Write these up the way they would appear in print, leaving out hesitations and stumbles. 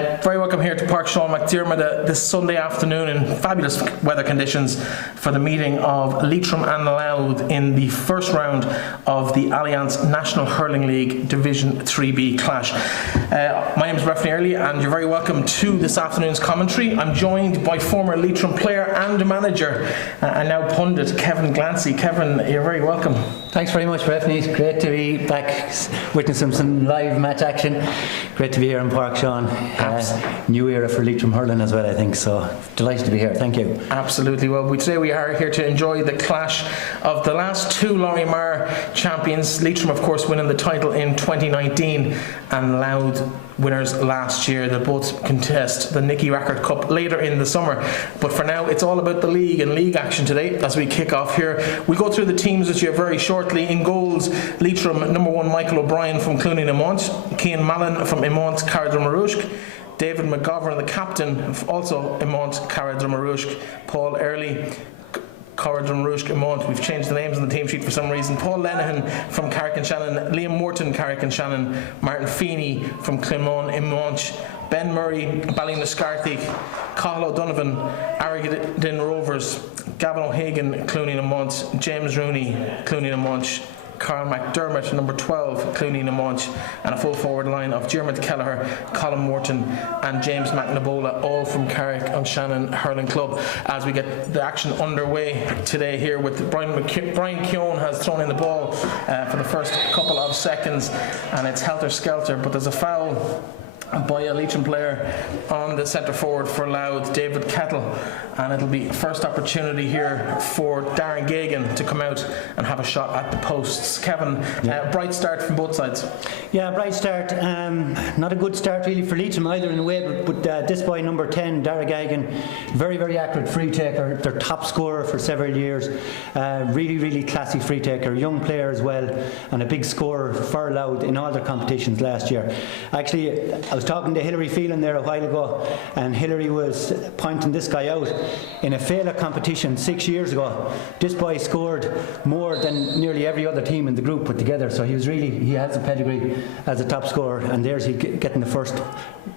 Very welcome here to Park Sean McDermott this Sunday afternoon in fabulous weather conditions for the meeting of Leitrim and Louth in the first round of the Allianz National Hurling League Division 3B clash. My name is Referee Early and you're very welcome to this afternoon's commentary. I'm joined by former Leitrim player and manager and now pundit Kevin Glancy. Kevin, you're very welcome. Thanks very much, Referee. It's great to be back witnessing some live match action. Great to be here in Park Sean. New era for Leitrim hurling as well, I think, so delighted to be here. Thank you. Absolutely. Well, today we are here to enjoy the clash of the last two Lorimar champions. Leitrim, of course, winning the title in 2019 and Louth winners last year. They'll both contest the Nicky Rackard Cup later in the summer. But for now, it's all about the league and league action today as we kick off here. We'll go through the teams with you very shortly. In goals, Leitrim, number 1, Michael O'Brien from Clooney na Mont, Cian Mallon from Imont, Carrick-Drummarushk, David McGovern, the captain, also Imont, Carrick-Drummarushk, Paul Early, Carrick-Drummarushk, Imont. We've changed the names on the team sheet for some reason. Paul Lenihan from Carrick-on-Shannon, Liam Morton, Carrick-on-Shannon, Martin Feeney from Clonmon, Imont, Ben Murray, Ballynescarthy, Cathal O'Donovan, Arrogidin Rovers, Gavin O'Hagan, Clooney na Mont, James Rooney, Clooney na Mont, Carl McDermott, number 12, Clooney na Mont, and a full forward line of Diarmuid Kelleher, Colin Morton and James McNabola, all from Carrick-on-Shannon Hurling Club. As we get the action underway today here with Brian Keown has thrown in the ball for the first couple of seconds and it's helter-skelter, but there's a foul by a Leitrim player on the centre forward for Louth, David Kettle, and it'll be first opportunity here for Darren Gagan to come out and have a shot at the posts. Kevin, bright start from both sides. Yeah, bright start. Not a good start really for Leitrim either in a way, but this boy number 10, Darren Gagan, very, very accurate free taker, their top scorer for several years, really, really classy free taker, young player as well, and a big scorer for Louth in all their competitions last year. Actually, I was talking to Hilary Phelan there a while ago, and Hilary was pointing this guy out in a Féile competition 6 years ago. This boy scored more than nearly every other team in the group put together, so he has a pedigree as a top scorer, and there's he getting the first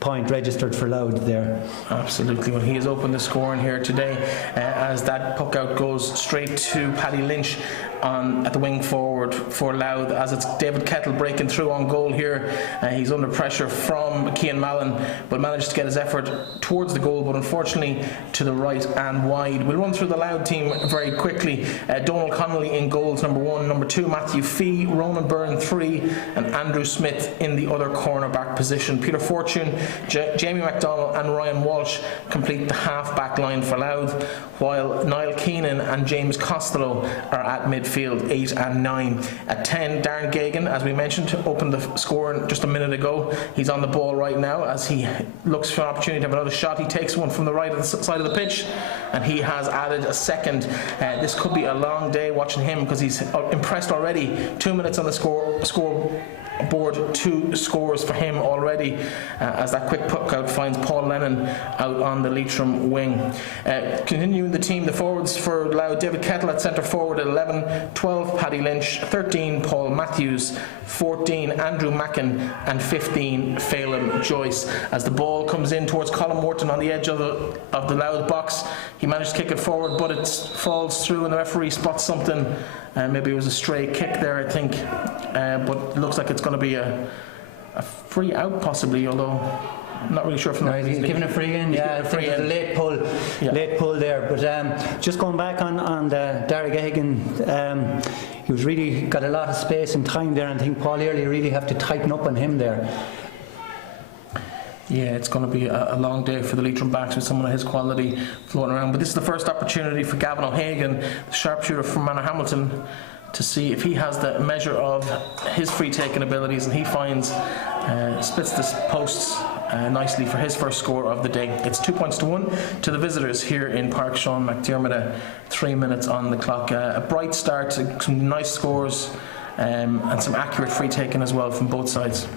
point registered for Louth there. Absolutely. Well, he has opened the scoring here today as that puck out goes straight to Paddy Lynch at the wing forward for Louth, as it's David Kettle breaking through on goal here. He's under pressure from Cian Mallon, but managed to get his effort towards the goal, but unfortunately to the right and wide. We'll run through the Louth team very quickly. Donal Connolly in goals, number 1, number 2 Matthew Fee, Ronan Byrne 3, and Andrew Smith in the other cornerback position. Peter Fortune, Jamie McDonnell and Ryan Walsh complete the half back line for Louth, while Niall Keenan and James Costello are at midfield, 8 and 9. At 10, Darren Gagan, as we mentioned, opened the scoring just a minute ago. He's on the ball right now as he looks for an opportunity to have another shot. He takes one from the right side of the pitch and he has added a second. This could be a long day watching him because he's impressed already. 2 minutes on the scoreboard, 2 scores for him already, as that quick puck out finds Paul Lennon out on the Leitrim wing. Continuing the team, the forwards for Louth, David Kettle at centre forward at 11, 12 Paddy Lynch, 13 Paul Matthews, 14 Andrew Mackin and 15 Phelan Joyce. As the ball comes in towards Colin Morton on the edge of the Louth box, he managed to kick it forward but it falls through and the referee spots something. Maybe it was a stray kick there, I think, but it looks like it's going to be a free out possibly, although I'm not really sure if he's giving a free in. Yeah, I think a late pull there. But just going back on the Darren Gagan, he was really got a lot of space and time there, and I think Paul Early really have to tighten up on him there. Yeah, it's going to be a long day for the Leitrim backs with someone of his quality floating around. But this is the first opportunity for Gavin O'Hagan, the sharpshooter from Hamilton, to see if he has the measure of his free-taking abilities, and he finds splits the posts nicely for his first score of the day. It's 2 points to 1 to the visitors here in Park Sean McDermott. 3 minutes on the clock. A bright start, some nice scores, and some accurate free-taking as well from both sides.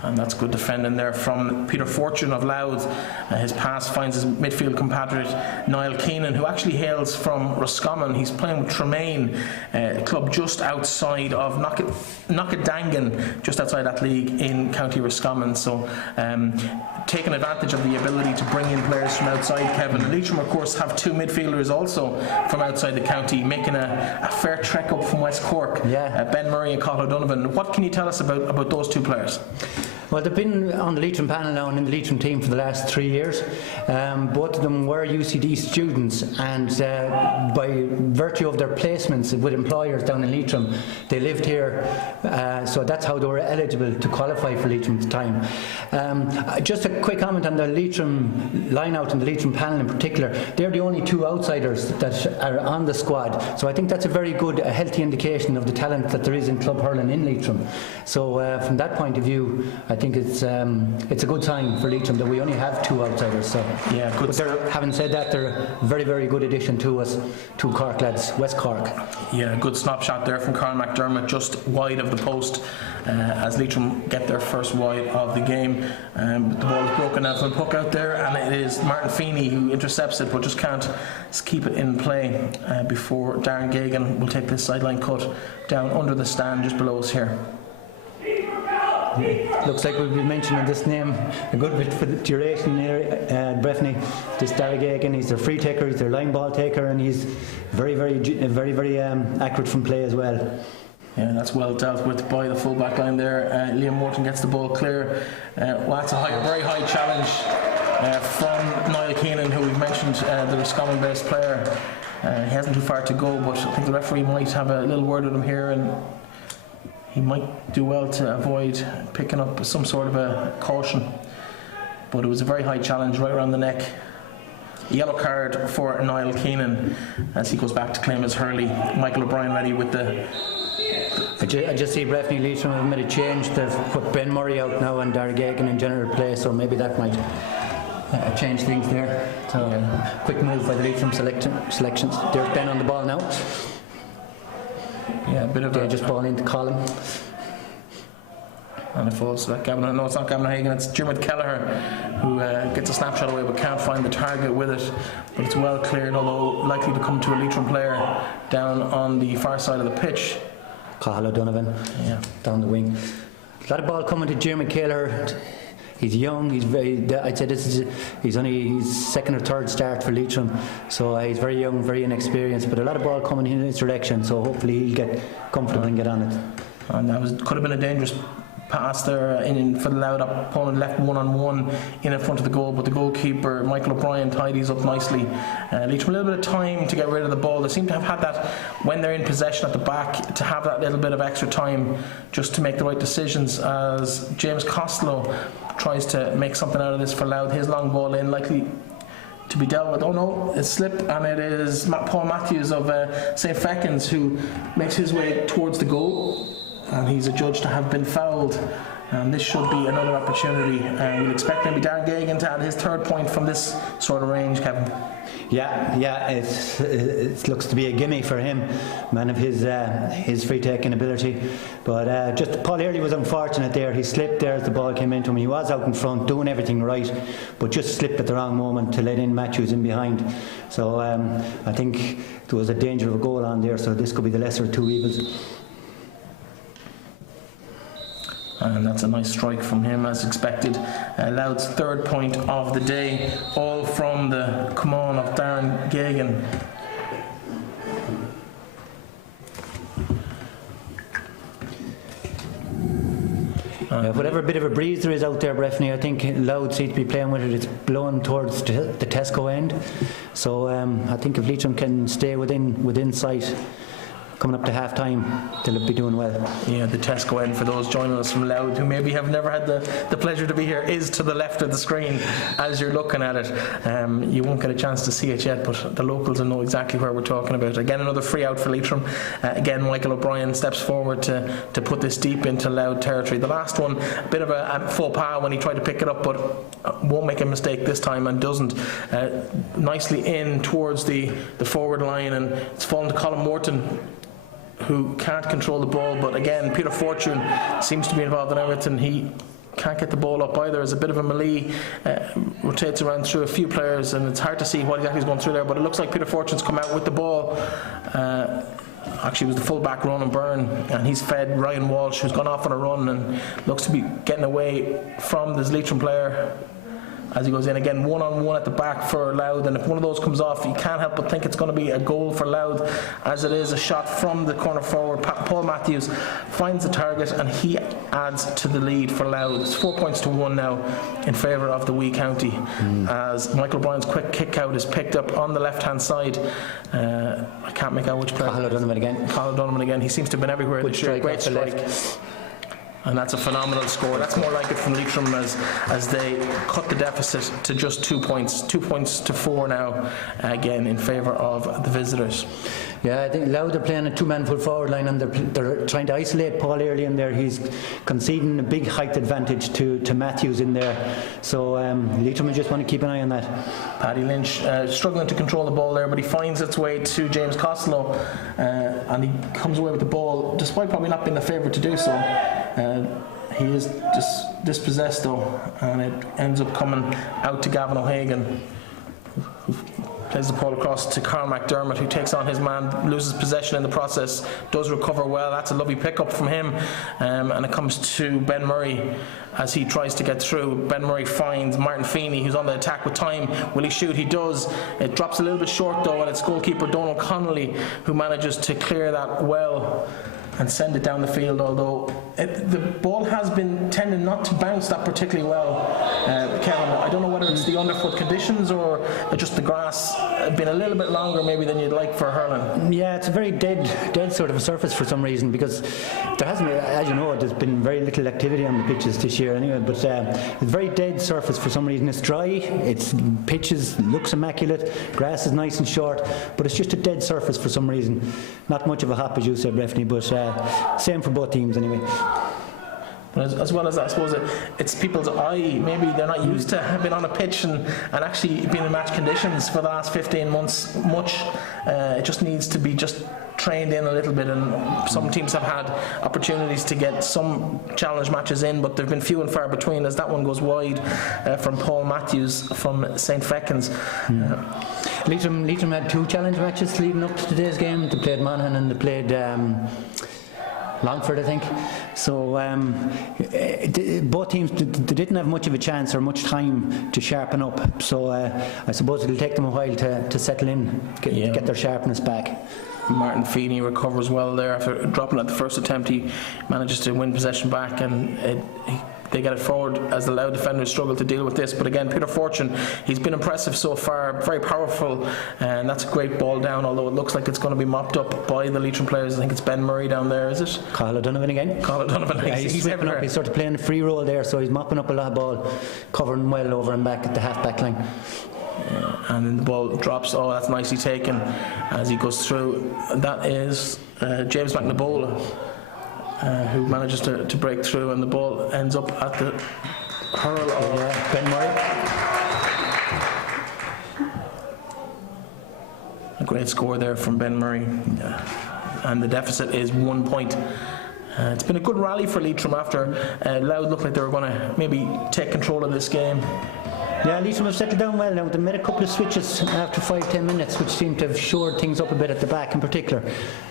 And that's good defending there from Peter Fortune of Louth. His pass finds his midfield compatriot Niall Keenan, who actually hails from Roscommon. He's playing with Tremaine, a club just outside of Knockadangan, just outside that league in County Roscommon. So taking advantage of the ability to bring in players from outside, Kevin. Leitrim, of course, have 2 midfielders also from outside the county, making a fair trek up from West Cork. Ben Murray and Cathal O'Donovan. What can you tell us about those 2 players? Well, they've been on the Leitrim panel now and in the Leitrim team for the last 3 years. Both of them were UCD students, and by virtue of their placements with employers down in Leitrim, they lived here, so that's how they were eligible to qualify for Leitrim at the time. Just a quick comment on the Leitrim line-out and the Leitrim panel in particular. They're the only 2 outsiders that are on the squad, so I think that's a very good, a healthy indication of the talent that there is in club hurling in Leitrim. So from that point of view, I think it's a good sign for Leitrim that we only have 2 outsiders. So yeah, good. But having said that, they're a very, very good addition to us, 2 Cork lads, West Cork. Yeah, good snapshot there from Carl McDermott, just wide of the post as Leitrim get their first wide of the game. The ball is broken out from the puck out there, and it is Martin Feeney who intercepts it, but just can't keep it in play before Darren Gagan will take this sideline cut down under the stand just below us here. Looks like we'll be mentioning this name a good bit for the duration here, Breffney. This Darragh Gagan, he's their free taker, he's their line ball taker, and he's very accurate from play as well. Yeah, that's well dealt with by the full back line there. Liam Morton gets the ball clear. Well, that's a very high challenge from Niall Keenan, who we've mentioned, the Roscommon based player. He hasn't too far to go, but I think the referee might have a little word with him here, and he might do well to avoid picking up some sort of a caution. But it was a very high challenge right around the neck. Yellow card for Niall Keenan as he goes back to claim his hurley. Michael O'Brien ready with the... I just see Breffney Leitrim have made a change. They've put Ben Murray out now and Darragh Gagan in general play, so maybe that might change things there. So quick move by the Leitrim selections. There's Ben on the ball now. Yeah, a bit of a... just ball into Colin. And it falls to that Gavin. No, it's not Gavin Hagan, it's Dermot Kelleher who gets a snapshot away but can't find the target with it. But it's well cleared, although likely to come to a Leitrim player down on the far side of the pitch. Cathal O'Donovan, down the wing. A lot of ball coming to Dermot Kelleher. He's young, I'd say he's only his 2nd or 3rd start for Leitrim, so he's very young, very inexperienced, but a lot of ball coming in his direction, so hopefully he'll get comfortable and get on it. And that could have been a dangerous pass there for the Louth opponent, left 1-on-1 in front of the goal, but the goalkeeper Michael O'Brien tidies up nicely. Leitrim a little bit of time to get rid of the ball. They seem to have had that when they're in possession at the back, to have that little bit of extra time just to make the right decisions, as James Costello tries to make something out of this for Louth. His long ball in, likely to be dealt with. Oh no, it's slip, and it is Paul Matthews of St. Feckin's who makes his way towards the goal, and he's adjudged to have been fouled. And this should be another opportunity. We'll expect maybe Darren Gagan to add his 3rd point from this sort of range, Kevin. Yeah, it looks to be a gimme for him, man of his free taking ability. But just Paul Early was unfortunate there. He slipped there as the ball came into him. He was out in front doing everything right, but just slipped at the wrong moment to let in Matthews in behind. So I think there was a danger of a goal on there, so this could be the lesser of 2 evils. And that's a nice strike from him as expected. Louth's 3rd point of the day, all from the come on of Darren Gagan. Whatever bit of a breeze there is out there, Breffney, I think Louth seems to be playing with it. It's blowing towards the Tesco end, so I think if Leitrim can stay within sight coming up to half time, they'll be doing well. Yeah, the Tesco end, for those joining us from Louth who maybe have never had the pleasure to be here, is to the left of the screen as you're looking at it. You won't get a chance to see it yet, but the locals will know exactly where we're talking about. Again, another free out for Leitrim. Again, Michael O'Brien steps forward to put this deep into Louth territory. The last one, a bit of a faux pas when he tried to pick it up, but won't make a mistake this time and doesn't. Nicely in towards the forward line, and it's fallen to Colin Morton, who can't control the ball. But again, Peter Fortune seems to be involved in everything. He can't get the ball up either. It's a bit of a melee, rotates around through a few players, and it's hard to see what exactly is going through there, but it looks like Peter Fortune's come out with the ball. Actually, it was the full-back Ronan Byrne, and he's fed Ryan Walsh, who's gone off on a run and looks to be getting away from this Leitrim player as he goes in again, one-on-one at the back for Louth, and if one of those comes off, you can't help but think it's going to be a goal for Louth, as it is a shot from the corner forward. Paul Matthews finds the target, and he adds to the lead for Louth. It's 4 points to 1 now in favour of the wee county, as Michael Bryan's quick kick out is picked up on the left-hand side. I can't make out which player. Cathal O'Donovan again. He seems to have been everywhere. Good strike, great strike. And that's a phenomenal score. That's more like it from Leitrim as they cut the deficit to just 2 points. 2 points to 4 now, again in favour of the visitors. Yeah, I think Louth are playing a two-man full forward line, and they're trying to isolate Paul early in there. He's conceding a big height advantage to Matthews in there. So Leitrim just want to keep an eye on that. Paddy Lynch struggling to control the ball there, but he finds its way to James Costello, and he comes away with the ball, despite probably not being the favourite to do so. He is just dispossessed though, and it ends up coming out to Gavin O'Hagan, who plays the ball across to Carl McDermott, who takes on his man, loses possession in the process, does recover well. That's a lovely pickup from him, and it comes to Ben Murray as he tries to get through. Ben Murray finds Martin Feeney, who's on the attack with time. Will he shoot? He does. It drops a little bit short though, and it's goalkeeper Donal Connolly who manages to clear that well and send it down the field, although the ball has been tending not to bounce that particularly well. Kevin, I don't know whether it's the underfoot conditions or just the grass been a little bit longer maybe than you'd like for hurling. Yeah, it's a very dead sort of a surface for some reason, because there hasn't, as you know, there's been very little activity on the pitches this year anyway, but it's a very dead surface for some reason. It's dry, its pitches looks immaculate, grass is nice and short, but it's just a dead surface for some reason. Not much of a hop, as you said, Breffney, but same for both teams anyway. But as well as I suppose it's people's eye, maybe they're not used to having been on a pitch and actually being in match conditions for the last 15 months much. It just needs to be just trained in a little bit, and some teams have had opportunities to get some challenge matches in, but they've been few and far between, as that one goes wide from Paul Matthews from St. Feckin's. Leitrim had 2 challenge matches leading up to today's game. They played Monaghan and they played Longford, I think. So both teams they didn't have much of a chance or much time to sharpen up. So I suppose it'll take them a while to settle in, get their sharpness back. Martin Feeney recovers well there after dropping at the first attempt. He manages to win possession back, and they get it forward as the Louth defenders struggle to deal with this. But again, Peter Fortune, he's been impressive so far, very powerful, and that's a great ball down, although it looks like it's going to be mopped up by the Leitrim players. I think it's Ben Murray down there, is it? Cathal O'Donovan again. Cathal O'Donovan, yeah, he's sweeping up, he's sort of playing a free role there, so he's mopping up a lot of ball, covering well over and back at the half-back line. And then the ball drops. Oh, that's nicely taken as he goes through. That is James McNabola, who manages to break through, and the ball ends up at the hurl of Ben Murray. A great score there from Ben Murray, and the deficit is 1 point. It's been a good rally for Leitrim after Louth looked like they were going to maybe take control of this game. Yeah, Leitrim have settled down well now. They made a couple of switches after 5-10 minutes, which seemed to have shored things up a bit at the back in particular,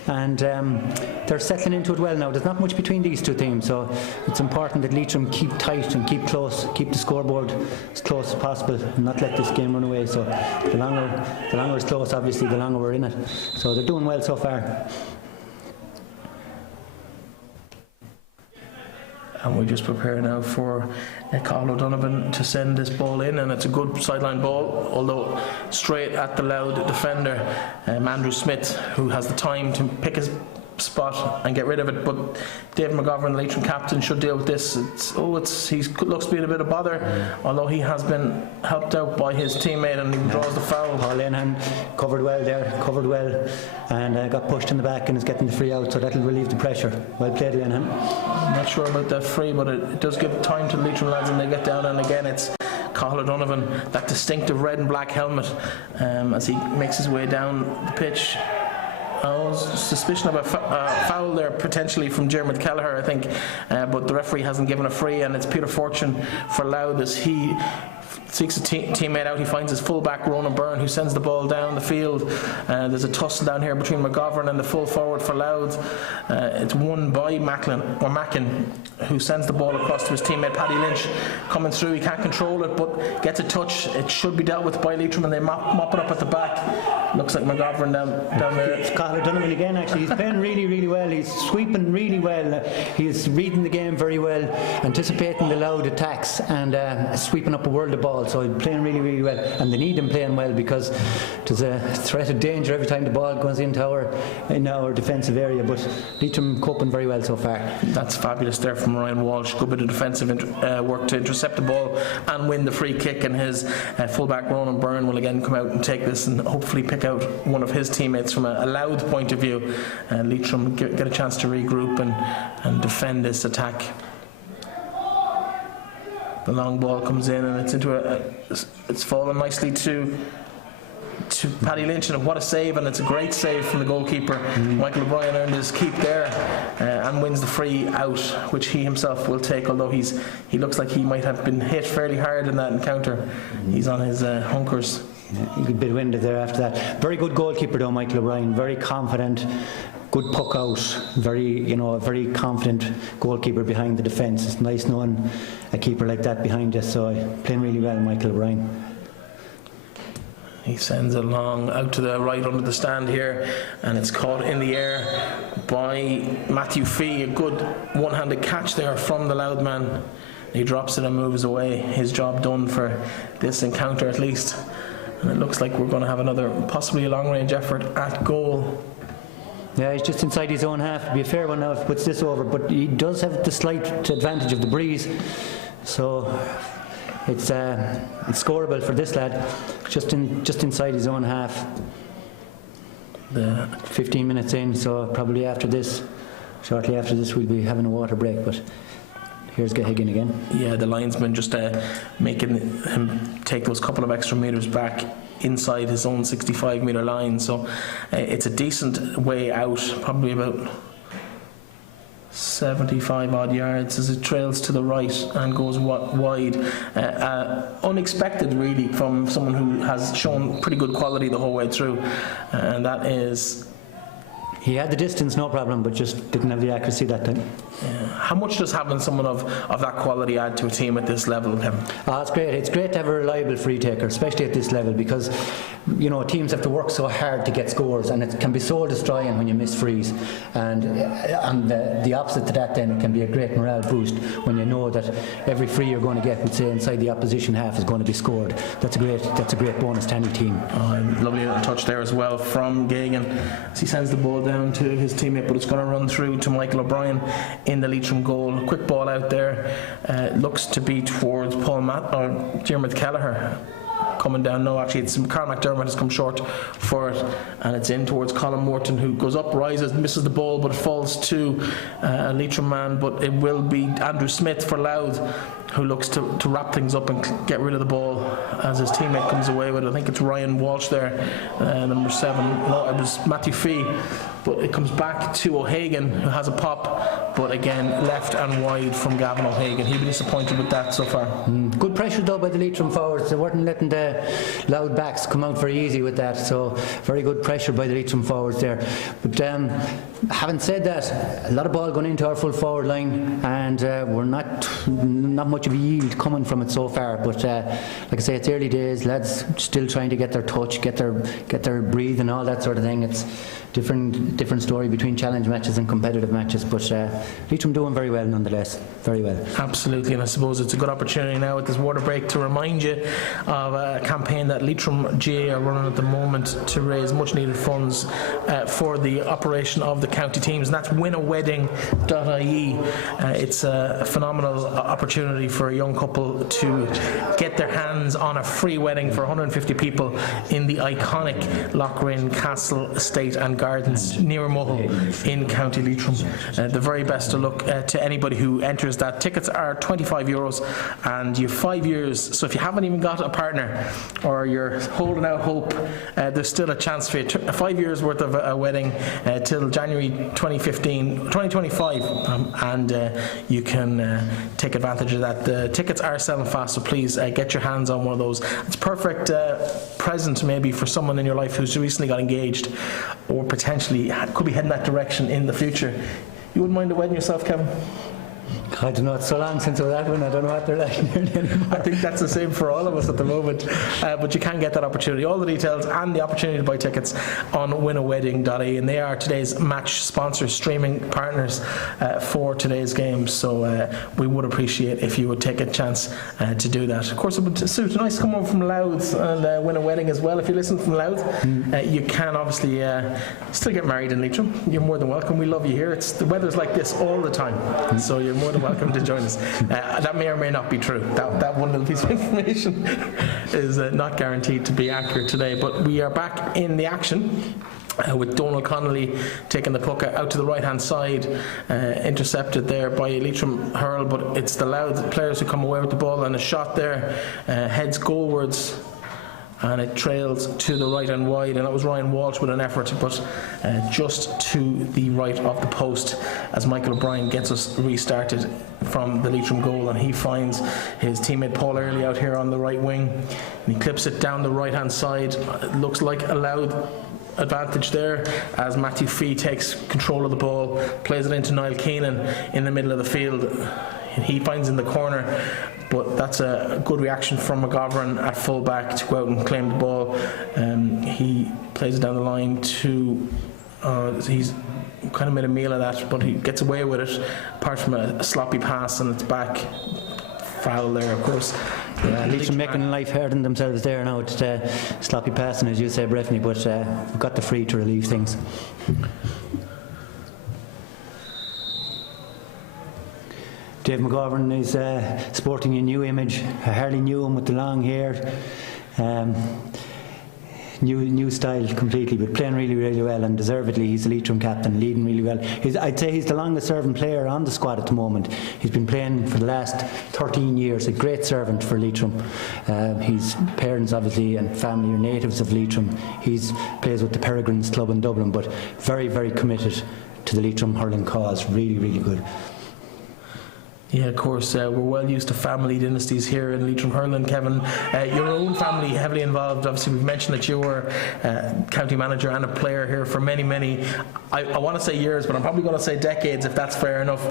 and they're settling into it well now. There's not much between these two teams, so it's important that Leitrim keep tight and keep close, keep the scoreboard as close as possible, and not let this game run away. So the longer it's close, obviously, the longer we're in it. So they're doing well so far. And we just prepare now for Cathal O'Donovan to send this ball in, and it's a good sideline ball, although straight at the Louth defender, Andrew Smith, who has the time to pick his spot and get rid of it. But Dave McGovern, the Leitrim captain, should deal with this. He looks to be in a bit of bother, although he has been helped out by his teammate, and he draws the foul. Paul Lenihan covered well, and got pushed in the back and is getting the free out, so that'll relieve the pressure. Well played, Lenihan. I'm not sure about that free, but it does give time to the Leitrim lads, and they get down, and again it's Cathal O'Donovan, that distinctive red and black helmet, as he makes his way down the pitch. Suspicion of a foul there potentially from Dermot Kelleher, I think, but the referee hasn't given a free, and it's Peter Fortune for Louth as he seeks a teammate out. He finds his fullback Ronan Byrne, who sends the ball down the field. There's a tussle down here between McGovern and the full forward for Louth. It's won by Mackin, who sends the ball across to his teammate Paddy Lynch. Coming through, he can't control it, but gets a touch. It should be dealt with by Leitrim, and they mop it up at the back. Looks like McGovern down there. It's Conor Donovan again, actually. He's playing really, really well. He's sweeping really well. He's reading the game very well, anticipating the Louth attacks, and sweeping up a world of ball. So he's playing really, really well, and they need him playing well because there's a threat of danger every time the ball goes into our defensive area. But Leitrim coping very well so far. That's fabulous there from Ryan Walsh. Good bit of defensive work to intercept the ball and win the free kick, and his fullback Ronan Byrne will again come out and take this and hopefully pick out one of his teammates from a Louth point of view. Leitrim get a chance to regroup and defend this attack. The long ball comes in, and it's fallen nicely to Paddy Lynch, and what a save, and it's a great save from the goalkeeper. Michael O'Brien earned his keep there and wins the free out, which he himself will take, although he looks like he might have been hit fairly hard in that encounter. He's on his hunkers. Yeah, good bit of wind there after that. Very good goalkeeper though, Michael O'Brien. Very confident, good puck out. A very confident goalkeeper behind the defence. It's nice knowing a keeper like that behind you. So playing really well, Michael O'Brien. He sends it long out to the right under the stand here, and it's caught in the air by Matthew Fee. A good one-handed catch there from the Louth man. He drops it and moves away. His job done for this encounter at least. And it looks like we're going to have another possibly a long-range effort at goal. Yeah, he's just inside his own half. It'll be a fair one now if he puts this over, but he does have the slight advantage of the breeze, so it's scoreable for this lad. Just inside his own half. 15 minutes in, so probably shortly after this, we'll be having a water break. But here's Gahagan again. Yeah, the linesman just making him take those couple of extra metres back inside his own 65-metre line. So it's a decent way out, probably about 75 odd yards as it trails to the right and goes wide. Unexpected really from someone who has shown pretty good quality the whole way through, and that is... He had the distance, no problem, but just didn't have the accuracy that time. Yeah. How much does having someone of that quality add to a team at this level, Kevin? It's great. It's great to have a reliable free taker, especially at this level, because teams have to work so hard to get scores, and it can be soul destroying when you miss frees. And the opposite to that, then, it can be a great morale boost when you know that every free you're going to get, would say, inside the opposition half is going to be scored. That's a great bonus to any team. Lovely little touch there as well from Gagan as he sends the ball down to his teammate, but it's going to run through to Michael O'Brien in the Leitrim goal. Quick ball out there, looks to be towards Dermot Kelleher coming down. No, actually it's Carl McDermott has come short for it, and it's in towards Colin Morton, who goes up, rises, misses the ball, but it falls to a Leitrim man. But it will be Andrew Smith for Louth, who looks to wrap things up and get rid of the ball as his teammate comes away with it. I think it's Ryan Walsh there, number 7. No, it was Matthew Fee, but it comes back to O'Hagan, who has a pop, but again left and wide from Gavin O'Hagan. He'll be disappointed with that so far. Good pressure though by the Leitrim forwards. They weren't letting the Louth backs come out very easy with that, so very good pressure by the Leitrim forwards there. But having said that, a lot of ball going into our full forward line, and we're not much of a yield coming from it so far. But like I say, it's early days. Lads still trying to get their touch, get their breathe and all that sort of thing. It's different story between challenge matches and competitive matches, but Leitrim doing very well nonetheless, very well. Absolutely, and I suppose it's a good opportunity now at this water break to remind you of a campaign that Leitrim GA are running at the moment to raise much needed funds for the operation of the county teams, and that's winnawedding.ie. It's a phenomenal opportunity opportunity for a young couple to get their hands on a free wedding for 150 people in the iconic Lochrain Castle Estate and Gardens near Mull in County Leitrim. The very best of luck to anybody who enters that. Tickets are €25 and you have 5 years, so if you haven't even got a partner or you're holding out hope, there's still a chance for you. 5 years worth of a wedding till January 2025, and you can take advantage of that. The tickets are selling fast, so please get your hands on one of those. It's a perfect present maybe for someone in your life who's recently got engaged or potentially could be heading that direction in the future. You wouldn't mind a wedding yourself, Kevin? I don't know, it's so long since I was at one, I don't know what they're like nearly anymore. I think that's the same for all of us at the moment, but you can get that opportunity. All the details and the opportunity to buy tickets on winawedding.ie, and they are today's match sponsors, streaming partners for today's game, so we would appreciate if you would take a chance to do that. Of course, it would suit nice to come over from Louth and win a wedding as well. If you listen from Louth, you can obviously still get married in Leitrim. You're more than welcome. We love you here. The weather's like this all the time, so you're more than welcome to join us. That may or may not be true. That one little piece of information is not guaranteed to be accurate today, but we are back in the action. With Donald Connolly taking the puck out to the right hand side, intercepted there by Leitrim hurl, but it's the Louth players who come away with the ball, and a shot there heads goalwards and it trails to the right and wide, and that was Ryan Walsh with an effort, but just to the right of the post as Michael O'Brien gets us restarted from the Leitrim goal, and he finds his teammate Paul Early out here on the right wing, and he clips it down the right hand side. It looks like a Louth advantage there as Matthew Fee takes control of the ball, plays it into Niall Keenan in the middle of the field, and he finds in the corner, but that's a good reaction from McGovern at full back to go out and claim the ball. He plays it down the line to he's kind of made a meal of that, but he gets away with it apart from a sloppy pass, and it's back. Foul there, of course. Leitrim making life hard on themselves there now. It's sloppy passing, as you say, Breffney, but we've got the free to relieve things. Dave McGovern is sporting a new image. I hardly knew him with the long hair. New style completely, but playing really, really well, and deservedly he's the Leitrim captain, leading really well. I'd say he's the longest serving player on the squad at the moment. He's been playing for the last 13 years, a great servant for Leitrim. His parents obviously and family are natives of Leitrim. He plays with the Peregrines Club in Dublin, but very, very committed to the Leitrim hurling cause. Really, really good. Yeah, of course, we're well used to family dynasties here in Leitrim hurling. Kevin, your own family heavily involved. Obviously, we've mentioned that you were county manager and a player here for many, many, I want to say years, but I'm probably going to say decades, if that's fair enough,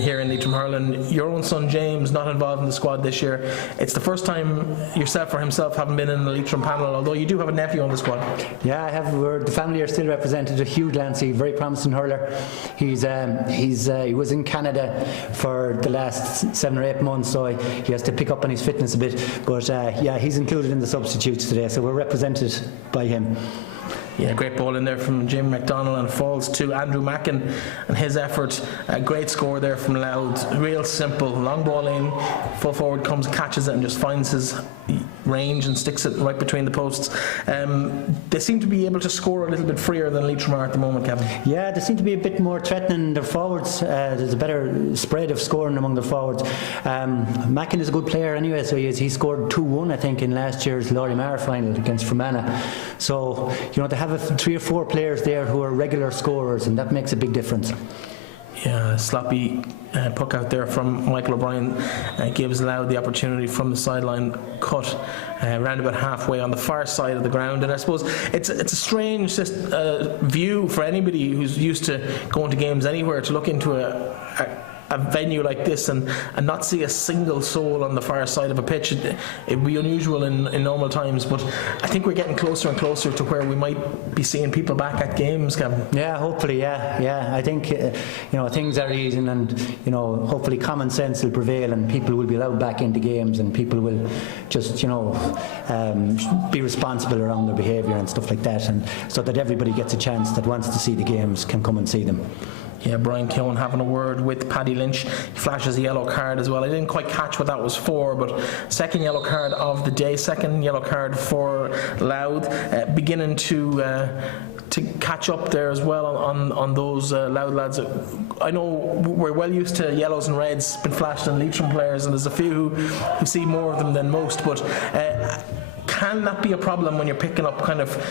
here in Leitrim hurling. Your own son James not involved in the squad this year. It's the first time yourself or himself haven't been in the Leitrim panel, although you do have a nephew on the squad. Yeah, I have. The family are still represented. Hugh Glancy, very promising hurler. He was in Canada for the last 7 or 8 months, so he has to pick up on his fitness a bit, but yeah, he's included in the substitutes today, so we're represented by him. Yeah, great ball in there from Jim McDonnell, and falls to Andrew Mackin and his effort. A great score there from Louth. Real simple, long ball in, full forward comes, catches it and just finds his range and sticks it right between the posts. They seem to be able to score a little bit freer than Leitrim are at the moment, Kevin. Yeah, they seem to be a bit more threatening. Their forwards, there's a better spread of scoring among the forwards. Mackin is a good player anyway, so he scored 2-1 I think in last year's Lorimar final against Fermanagh. So they have 3 or 4 players there who are regular scorers, and that makes a big difference. Yeah, sloppy puck out there from Michael O'Brien gives Louth the opportunity from the sideline cut around about halfway on the far side of the ground, and I suppose it's a strange view for anybody who's used to going to games anywhere to look into a venue like this and not see a single soul on the far side of a pitch. It'd be unusual in normal times, but I think we're getting closer and closer to where we might be seeing people back at games, Kevin. Yeah, hopefully, yeah. I think things are easing, and hopefully common sense will prevail and people will be allowed back into games, and people will just be responsible around their behaviour and stuff like that, and so that everybody gets a chance that wants to see the games can come and see them. Yeah, Brian Keown having a word with Paddy Lynch. He flashes a yellow card as well. I didn't quite catch what that was for, but second yellow card of the day, second yellow card for Louth, beginning to catch up there as well on those Louth lads. I know we're well used to yellows and reds been flashed on Leitrim players, and there's a few who see more of them than most, but can that be a problem when you're picking up kind of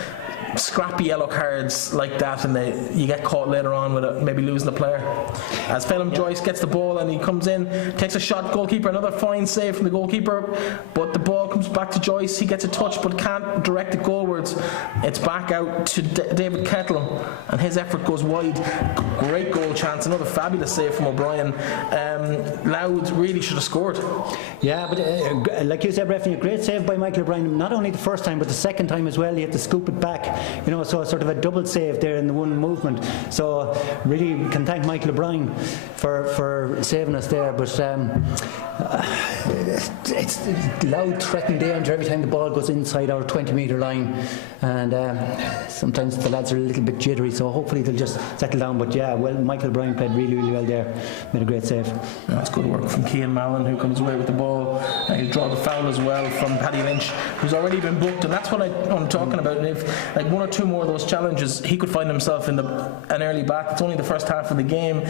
scrappy yellow cards like that, and you get caught later on with maybe losing the player? As Phelim Joyce gets the ball and he comes in, takes a shot, goalkeeper, another fine save from the goalkeeper, but the ball comes back to Joyce. He gets a touch but can't direct it goalwards. It's back out to David Kettle, and his effort goes wide. Great goal chance, another fabulous save from O'Brien. Louth really should have scored. Yeah, but like you said, referee, a great save by Michael O'Brien, not only the first time but the second time as well. He had to scoop it back, so sort of a double save there in the one movement. So really we can thank Michael O'Brien for saving us there. But it's Louth threatening danger every time the ball goes inside our 20-metre line, and sometimes the lads are a little bit jittery, so hopefully they'll just settle down. But yeah, well, Michael O'Brien played really, really well there, made a great save. That's good work from Cian Mallon, who comes away with the ball. He'll draw the foul as well from Paddy Lynch, who's already been booked, and that's what I'm talking about. And if like one or two more of those challenges, he could find himself in an early back. It's only the first half of the game.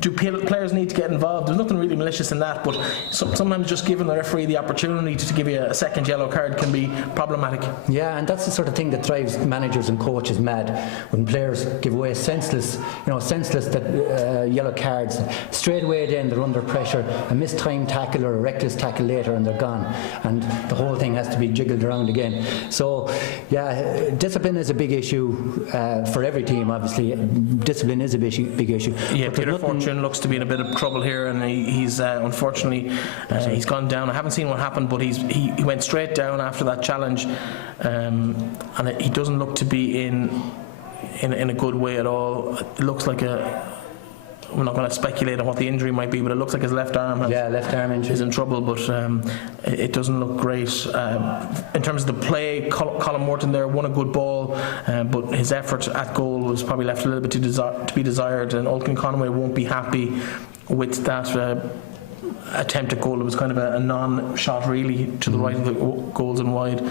Do players need to get involved? There's nothing really malicious in that, but sometimes just giving the referee the opportunity to give you a second yellow card can be problematic. Yeah, and that's the sort of thing that drives managers and coaches mad, when players give away senseless yellow cards straight away. Then they're under pressure, a mistimed tackle or a reckless tackle later, and they're gone, and the whole thing has to be jiggled around again. So yeah, discipline is a big issue for every team. Obviously, discipline is a big issue. Yeah, Peter Fortune looks to be in a bit of trouble here, and he's unfortunately he's gone down. I haven't seen what happened, but he went straight down after that challenge, and he doesn't look to be in a good way at all. It looks like we're not going to speculate on what the injury might be, but it looks like his left arm injury is in trouble, but it doesn't look great. In terms of the play, Colin Morton there won a good ball, but his effort at goal was probably left a little bit to be desired, and Olkin Conway won't be happy with that attempt at goal. It was kind of a non-shot really to the right of the goals and wide.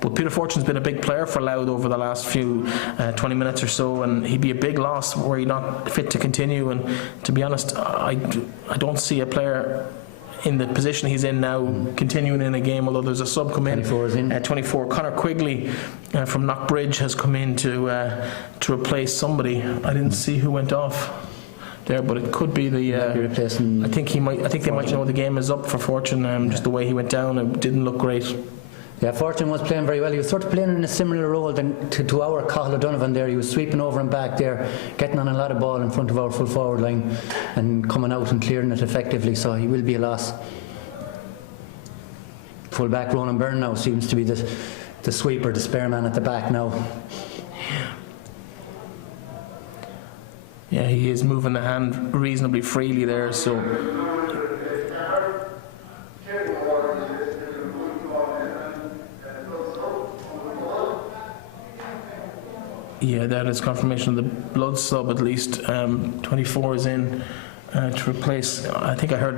But Peter Fortune's been a big player for Louth over the last few 20 minutes or so, and he'd be a big loss were he not fit to continue. And to be honest, I don't see a player in the position he's in now continuing in a game, although there's a sub come in. 24. Conor Quigley from Knockbridge has come in to replace somebody. I didn't see who went off there, but it could be the I think they might know the game is up for Fortune. Just the way he went down, it didn't look great. Yeah, Fortune was playing very well. He was sort of playing in a similar role to our Cathal O'Donovan there. He was sweeping over and back there, getting on a lot of ball in front of our full forward line and coming out and clearing it effectively, so he will be a loss. Full back Ronan Byrne now seems to be the sweeper, the spare man at the back now. Yeah, he is moving the hand reasonably freely there, so yeah, that is confirmation of the blood sub at least. 24 is in to replace, I think I heard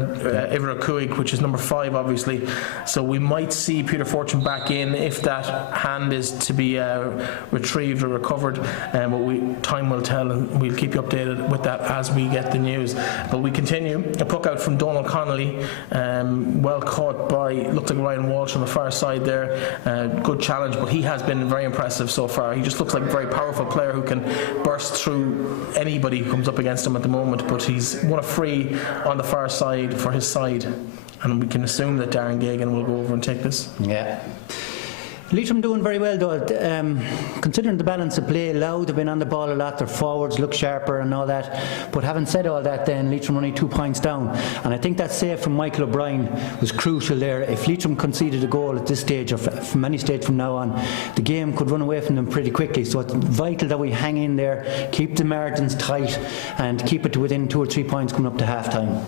Ivra Kuig, which is number 5 obviously, so we might see Peter Fortune back in if that hand is to be retrieved or recovered, but time will tell, and we'll keep you updated with that as we get the news. But we continue. A puck out from Donald Connolly, well caught by, looked like Ryan Walsh on the far side there. Good challenge, but he has been very impressive so far. He just looks like a very powerful player who can burst through anybody who comes up against him at the moment, but he's won a free on the far side for his side, and we can assume that Darren Gagan will go over and take this. Yeah. Leitrim doing very well though, considering the balance of play. Louth have been on the ball a lot, their forwards look sharper and all that, but having said all that, then Leitrim only 2 points down, and I think that save from Michael O'Brien was crucial there. If Leitrim conceded a goal at this stage or from any stage from now on, the game could run away from them pretty quickly, so it's vital that we hang in there, keep the margins tight and keep it to within 2 or 3 points coming up to half time.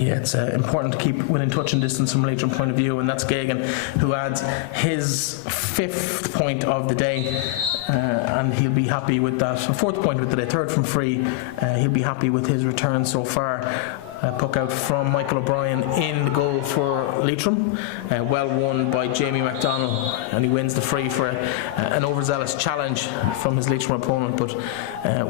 Yeah, it's important to keep within touch and distance from Leitrim point of view, and that's Gagan, who adds his 5th point of the day, and he'll be happy with that. 4th point of the day, 3rd from free. He'll be happy with his return so far. Puck out from Michael O'Brien in the goal for Leitrim. Well won by Jamie McDonnell, and he wins the free for an overzealous challenge from his Leitrim opponent. But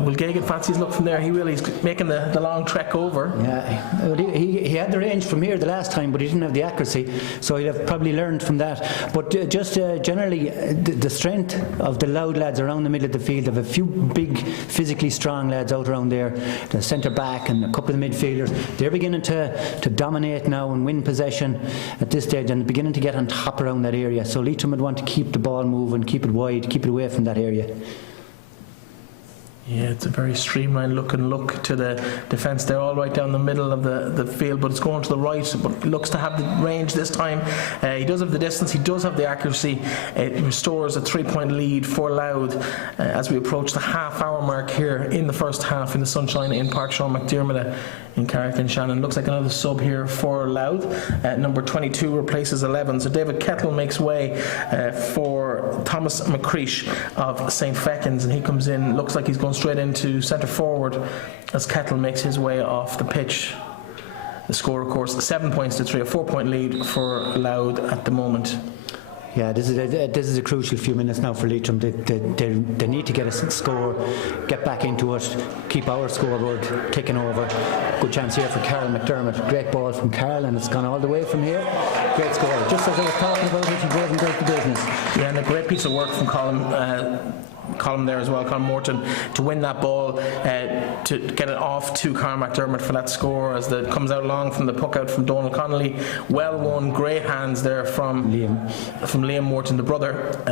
will Gagan fancy his luck from there? He will. He's making the long trek over. Yeah, he had the range from here the last time, but he didn't have the accuracy, so he'll have probably learned from that. But just generally, the strength of the Louth lads around the middle of the field, have a few big, physically strong lads out around there, the centre back and a couple of midfielders. They're beginning to dominate now and win possession at this stage, and beginning to get on top around that area. So Leitrim would want to keep the ball moving, keep it wide, keep it away from that area. Yeah, it's a very streamlined look to the defence. They're all right down the middle of the field, but it's going to the right, but looks to have the range this time. He does have the distance, he does have the accuracy. It restores a 3-point lead for Louth as we approach the half-hour mark here in the first half in the sunshine in Park Sean McDermott in Carrick-on-Shannon. Looks like another sub here for Louth. Number 22 replaces 11, so David Kettle makes way for Thomas McCreesh of St. Feckin's, and he comes in, looks like he's going straight into centre forward as Kettle makes his way off the pitch. The score, of course, 7 points to 3, a 4-point lead for Louth at the moment. Yeah, this is a crucial few minutes now for Leitrim. They need to get a score, get back into it, keep our scoreboard ticking over. Good chance here for Carl McDermott. Great ball from Carl, and it's gone all the way from here. Great score. Just as I was talking about it, he goes and does the business. Yeah, and a great piece of work from Colin there as well, Colin Morton, to win that ball, to get it off to Carl McDermott for that score as it comes out long from the puck out from Donald Connolly. Well won, great hands there from Liam Morton, the brother.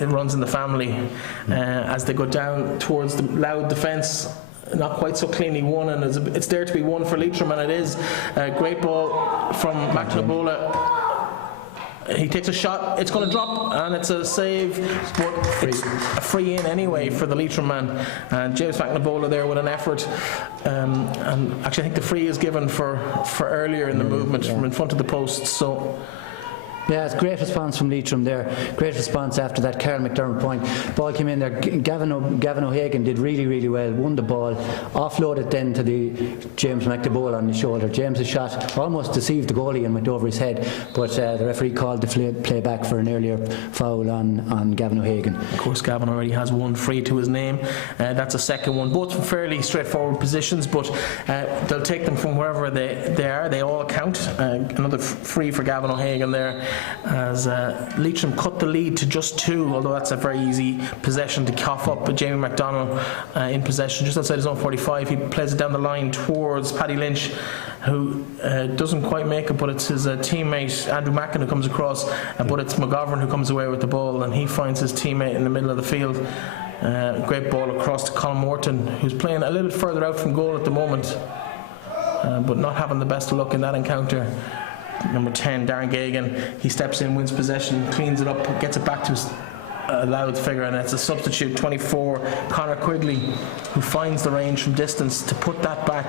It runs in the family as they go down towards the Louth defence. Not quite so cleanly won, and it's there to be won for Leitrim, and it is. Great ball from McNabola. He takes a shot, it's going to drop, and it's a save, but it's a free in anyway for the Leitrim man. And James McNabola there with an effort, and actually I think the free is given for earlier in the movement from in front of the post. So yeah, it's great response from Leitrim there. Great response after that Carl McDermott point. Ball came in there. Gavin O'Hagan did really, really well. Won the ball. Offloaded then to the James McNabola on the shoulder. James' shot almost deceived the goalie and went over his head, but the referee called the play back for an earlier foul on Gavin O'Hagan. Of course, Gavin already has one free to his name. That's a second one. Both from fairly straightforward positions, but they'll take them from wherever they are. They all count. Another free for Gavin O'Hagan there, as Leitrim cut the lead to just 2, although that's a very easy possession to cough up. But Jamie McDonnell in possession just outside his own 45. He plays it down the line towards Paddy Lynch, who doesn't quite make it, but it's his teammate Andrew Mackin who comes across, but it's McGovern who comes away with the ball, and he finds his teammate in the middle of the field. Great ball across to Colin Morton, who's playing a little bit further out from goal at the moment, but not having the best of luck in that encounter. Number 10, Darren Gagan, he steps in, wins possession, cleans it up, gets it back to his Louth figure, and it's a substitute, 24, Conor Quigley, who finds the range from distance to put that back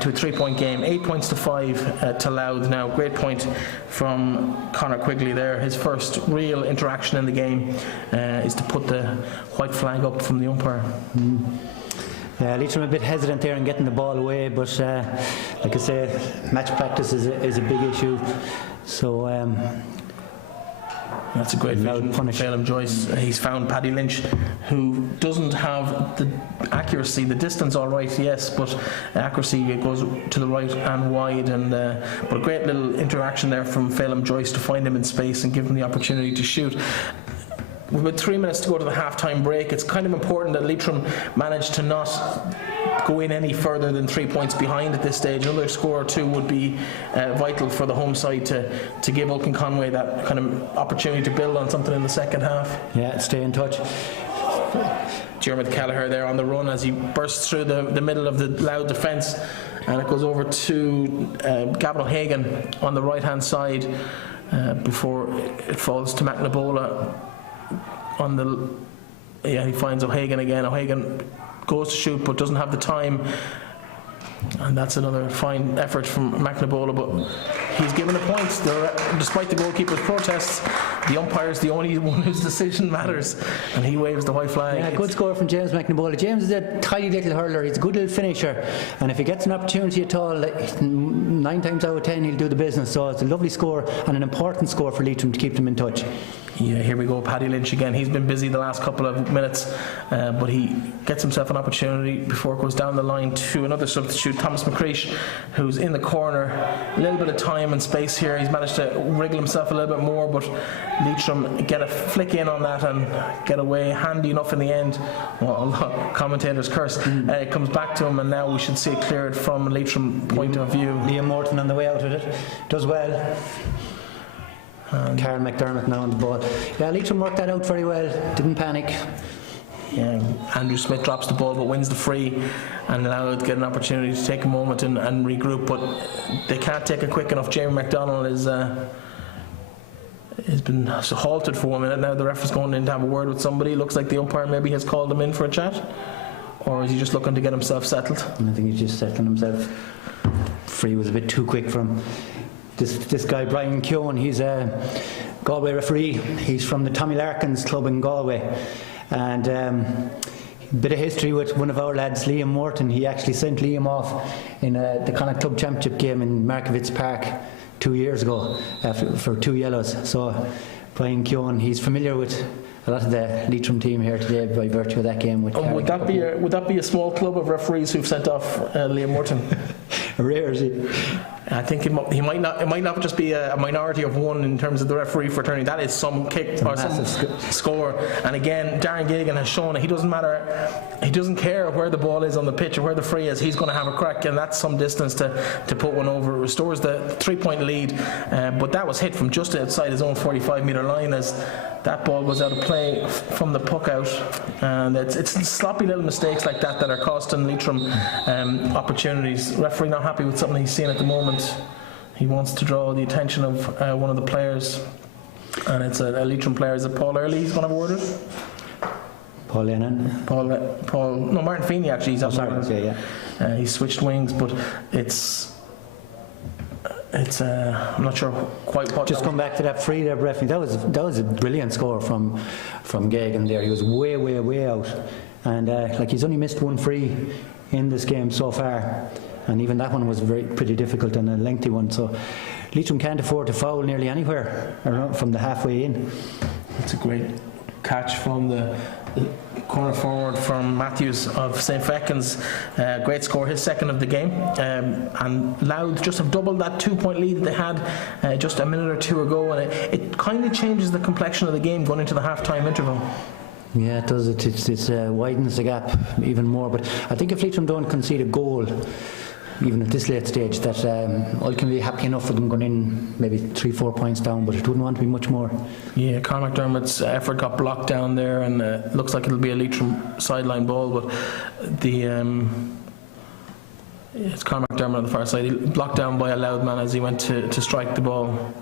to a 3-point game. 8 points to 5 to Louth now. Great point from Conor Quigley there. His first real interaction in the game is to put the white flag up from the umpire. Yeah, Leitrim a bit hesitant there in getting the ball away, but like I say, match practice is a big issue. So that's a great vision from Phelim Joyce. He's found Paddy Lynch, who doesn't have the accuracy, the distance all right, yes, but accuracy goes to the right and wide, and but a great little interaction there from Phelim Joyce to find him in space and give him the opportunity to shoot. With about 3 minutes to go to the half-time break, it's kind of important that Leitrim managed to not go in any further than 3 points behind at this stage. Another score or two would be vital for the home side to give Oaken Conway that kind of opportunity to build on something in the second half. Yeah, stay in touch. Diarmuid Kelleher there on the run as he bursts through the middle of the Louth defence, and it goes over to Gavin O'Hagan on the right-hand side before it falls to McNabola. He finds O'Hagan again. O'Hagan goes to shoot but doesn't have the time And that's another fine effort from McNabola, but he's given the points. Despite the goalkeeper's protests, the umpire's the only one whose decision matters, and he waves the white flag. Yeah, good score from James McNabola. James is a tiny little hurler. He's a good little finisher, and if he gets an opportunity at all, 9 times out of 10 he'll do the business. So it's a lovely score and an important score for Leitrim to keep them in touch. Yeah, here we go, Paddy Lynch again. He's been busy the last couple of minutes, but he gets himself an opportunity before it goes down the line to another substitute, Thomas McCreesh, who's in the corner. A little bit of time and space here. He's managed to wriggle himself a little bit more, but Leitrim get a flick in on that and get away handy enough in the end. Well, commentators curse. It comes back to him, and now we should see it cleared from a Leitrim point of view. Liam Morton on the way out of it. Does well. Carl McDermott now on the ball. Yeah, Leitrim worked that out very well. Didn't panic. Yeah, Andrew Smith drops the ball but wins the free, and Louth get an opportunity to take a moment and regroup, but they can't take it quick enough. Jamie McDonald has been halted for 1 minute now. The ref is going in to have a word with somebody. Looks like the umpire maybe has called him in for a chat, or is he just looking to get himself settled? I think he's just settling himself. Free was a bit too quick from this guy Brian Keown. He's a Galway referee. He's from the Tommy Larkins club in Galway, and a bit of history with one of our lads, Liam Morton. He actually sent Liam off in the Connacht Club Championship game in Markovitz Park 2 years ago for 2 yellows. So Brian Keown, he's familiar with a lot of the Leitrim team here today by virtue of that game. With would that be a small club of referees who've sent off Liam Morton? Rare, is it? I think it might not just be a minority of one in terms of the referee fraternity. That is some kick or some score. And again, Darren Gagan has shown he doesn't care where the ball is on the pitch or where the free is. He's going to have a crack, and that's some distance to put one over. It restores the 3-point lead, but that was hit from just outside his own 45-metre line as that ball was out of play from the puck out. And it's sloppy little mistakes like that are costing Leitrim opportunities. Referee not happy with something he's seeing at the moment. He wants to draw the attention of one of the players, and it's a Leitrim player. Is it Paul Early he's going to have a word with? Paul Lennon. No, Martin Feeney actually. He's he's switched wings, but it's I'm not sure quite what. Just come back to that free there, referee. That was a brilliant score from Gagan there. He was way out, and he's only missed one free in this game so far, and even that one was pretty difficult and a lengthy one. So Leitrim can't afford to foul nearly anywhere from the halfway in. It's a great catch from the corner forward from Matthews of St. Feckin's. Great score, his second of the game, and Louth just have doubled that 2-point lead that they had just a minute or two ago, and it kind of changes the complexion of the game going into the half-time interval. Yeah, it does. It widens the gap even more, but I think if Leitrim don't concede a goal even at this late stage, that I can be happy enough for them going in maybe 3-4 points down, but it wouldn't want to be much more. Yeah, Conor McDermott's effort got blocked down there, and looks like it'll be a Leitrim sideline ball, but it's Conor McDermott on the far side. He blocked down by a Louth man as he went to strike the ball.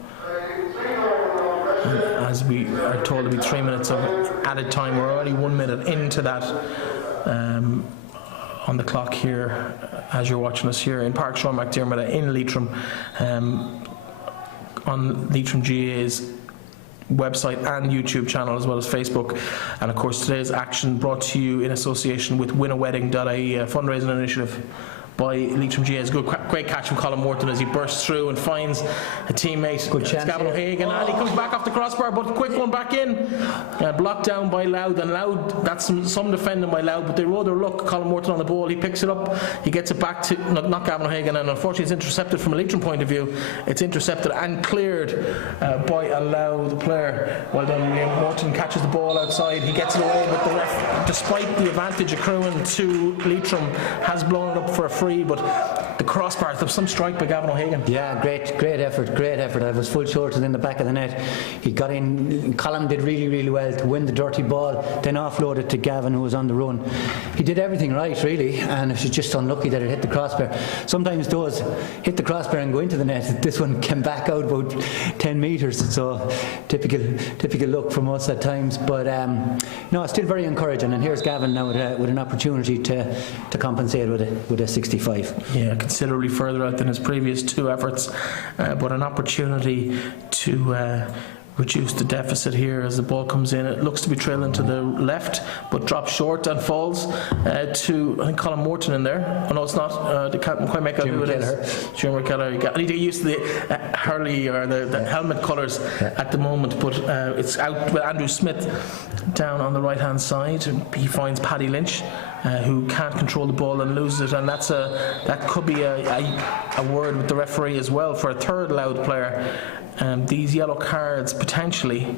As we are told to be 3 minutes of added time, we're already 1 minute into that on the clock here as you're watching us here in Park Sean McDermott in Leitrim, on Leitrim GA's website and YouTube channel, as well as Facebook. And of course today's action brought to you in association with winawedding.ie, a fundraising initiative by Leitrim GA's. Great catch from Colin Morton as he bursts through and finds a teammate. Good chance. Gavin O'Hagan, and he comes back off the crossbar, but quick one back in. Blocked down by Louth, and Louth, that's some defending by Louth, but they roll their luck. Colin Morton on the ball, he picks it up, he gets it back to not Gavin O'Hagan, and unfortunately it's intercepted from a Leitrim point of view. It's intercepted and cleared by a Louth player. Well done, Liam Morton catches the ball outside, he gets it away, but the ref, despite the advantage accruing to Leitrim, has blown it up for a free. But the crossbar, there's some strike by Gavin O'Hagan. Yeah, great effort. I was full shorted in the back of the net. He got in. Colin did really well to win the dirty ball, then offload it to Gavin, who was on the run. He did everything right, really, and it was just unlucky that it hit the crossbar. Sometimes those hit the crossbar and go into the net. This one came back out about 10 metres, so typical luck from us at times. But no, still very encouraging. And here's Gavin now with an opportunity to compensate with a 60. 25. Yeah, considerably further out than his previous 2 efforts, but an opportunity to reduce the deficit here as the ball comes in. It looks to be trailing to the left, but drops short and falls to, I think, Colin Morton in there. Oh no, it's not. They can't quite make out who it is. Jim McKellar. I need to get used to the Hurley or the helmet colours at the moment, but it's out with Andrew Smith down on the right hand side. He finds Paddy Lynch, who can't control the ball and loses it, and that could be a word with the referee as well for a third Louth player. These yellow cards potentially,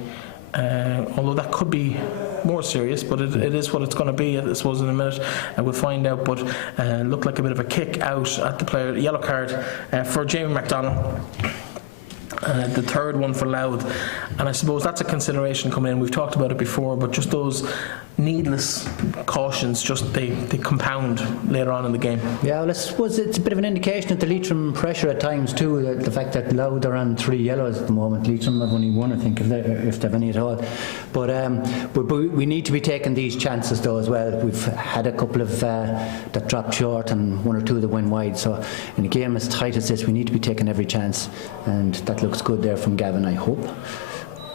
although that could be more serious, but it is what it's going to be, I suppose, in a minute, and we'll find out. But looked like a bit of a kick out at the player. Yellow card for Jamie McDonald. The third one for Louth, and I suppose that's a consideration coming in. We've talked about it before, but just those needless cautions, just they compound later on in the game. Yeah, well, I suppose it's a bit of an indication of the Leitrim pressure at times too, the fact that Louth are on 3 yellows at the moment. Leitrim have only 1, I think, if they've any at all. But we need to be taking these chances though as well. We've had a couple of that dropped short and 1 or 2 that went wide, so in a game as tight as this we need to be taking every chance, and that looks good there from Gavin, I hope.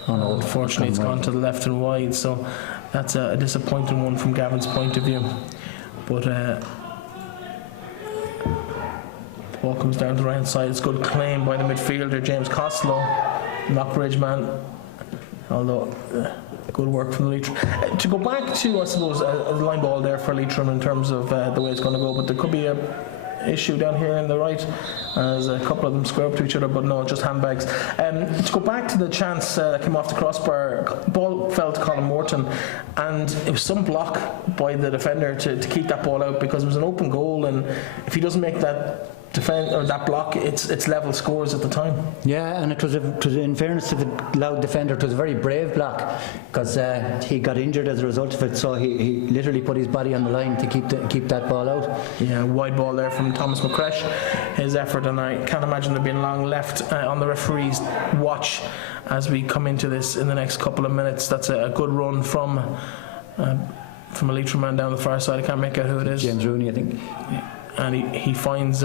Unfortunately it's gone to the left and wide, so that's a disappointing one from Gavin's point of view. But ball comes down to the right hand side. It's good claim by the midfielder James Costello, Lockbridge man, although good work from the Leitrim. To go back to, I suppose, a line ball there for Leitrim in terms of the way it's going to go, but there could be a issue down here on the right as a couple of them square up to each other, but no, just handbags. To go back to the chance that came off the crossbar, ball fell to Colin Morton, and it was some block by the defender to keep that ball out, because it was an open goal, and if he doesn't make that that block, it's level scores at the time. Yeah, and it was in fairness to the Louth defender, it was a very brave block, because he got injured as a result of it, so he literally put his body on the line to keep that ball out. Yeah, wide ball there from Thomas McCresh, his effort, and I can't imagine there being long left on the referee's watch as we come into this in the next couple of minutes. That's a good run from a Leitrim man down the far side. I can't make out who it is. James Rooney, I think. Yeah. And he finds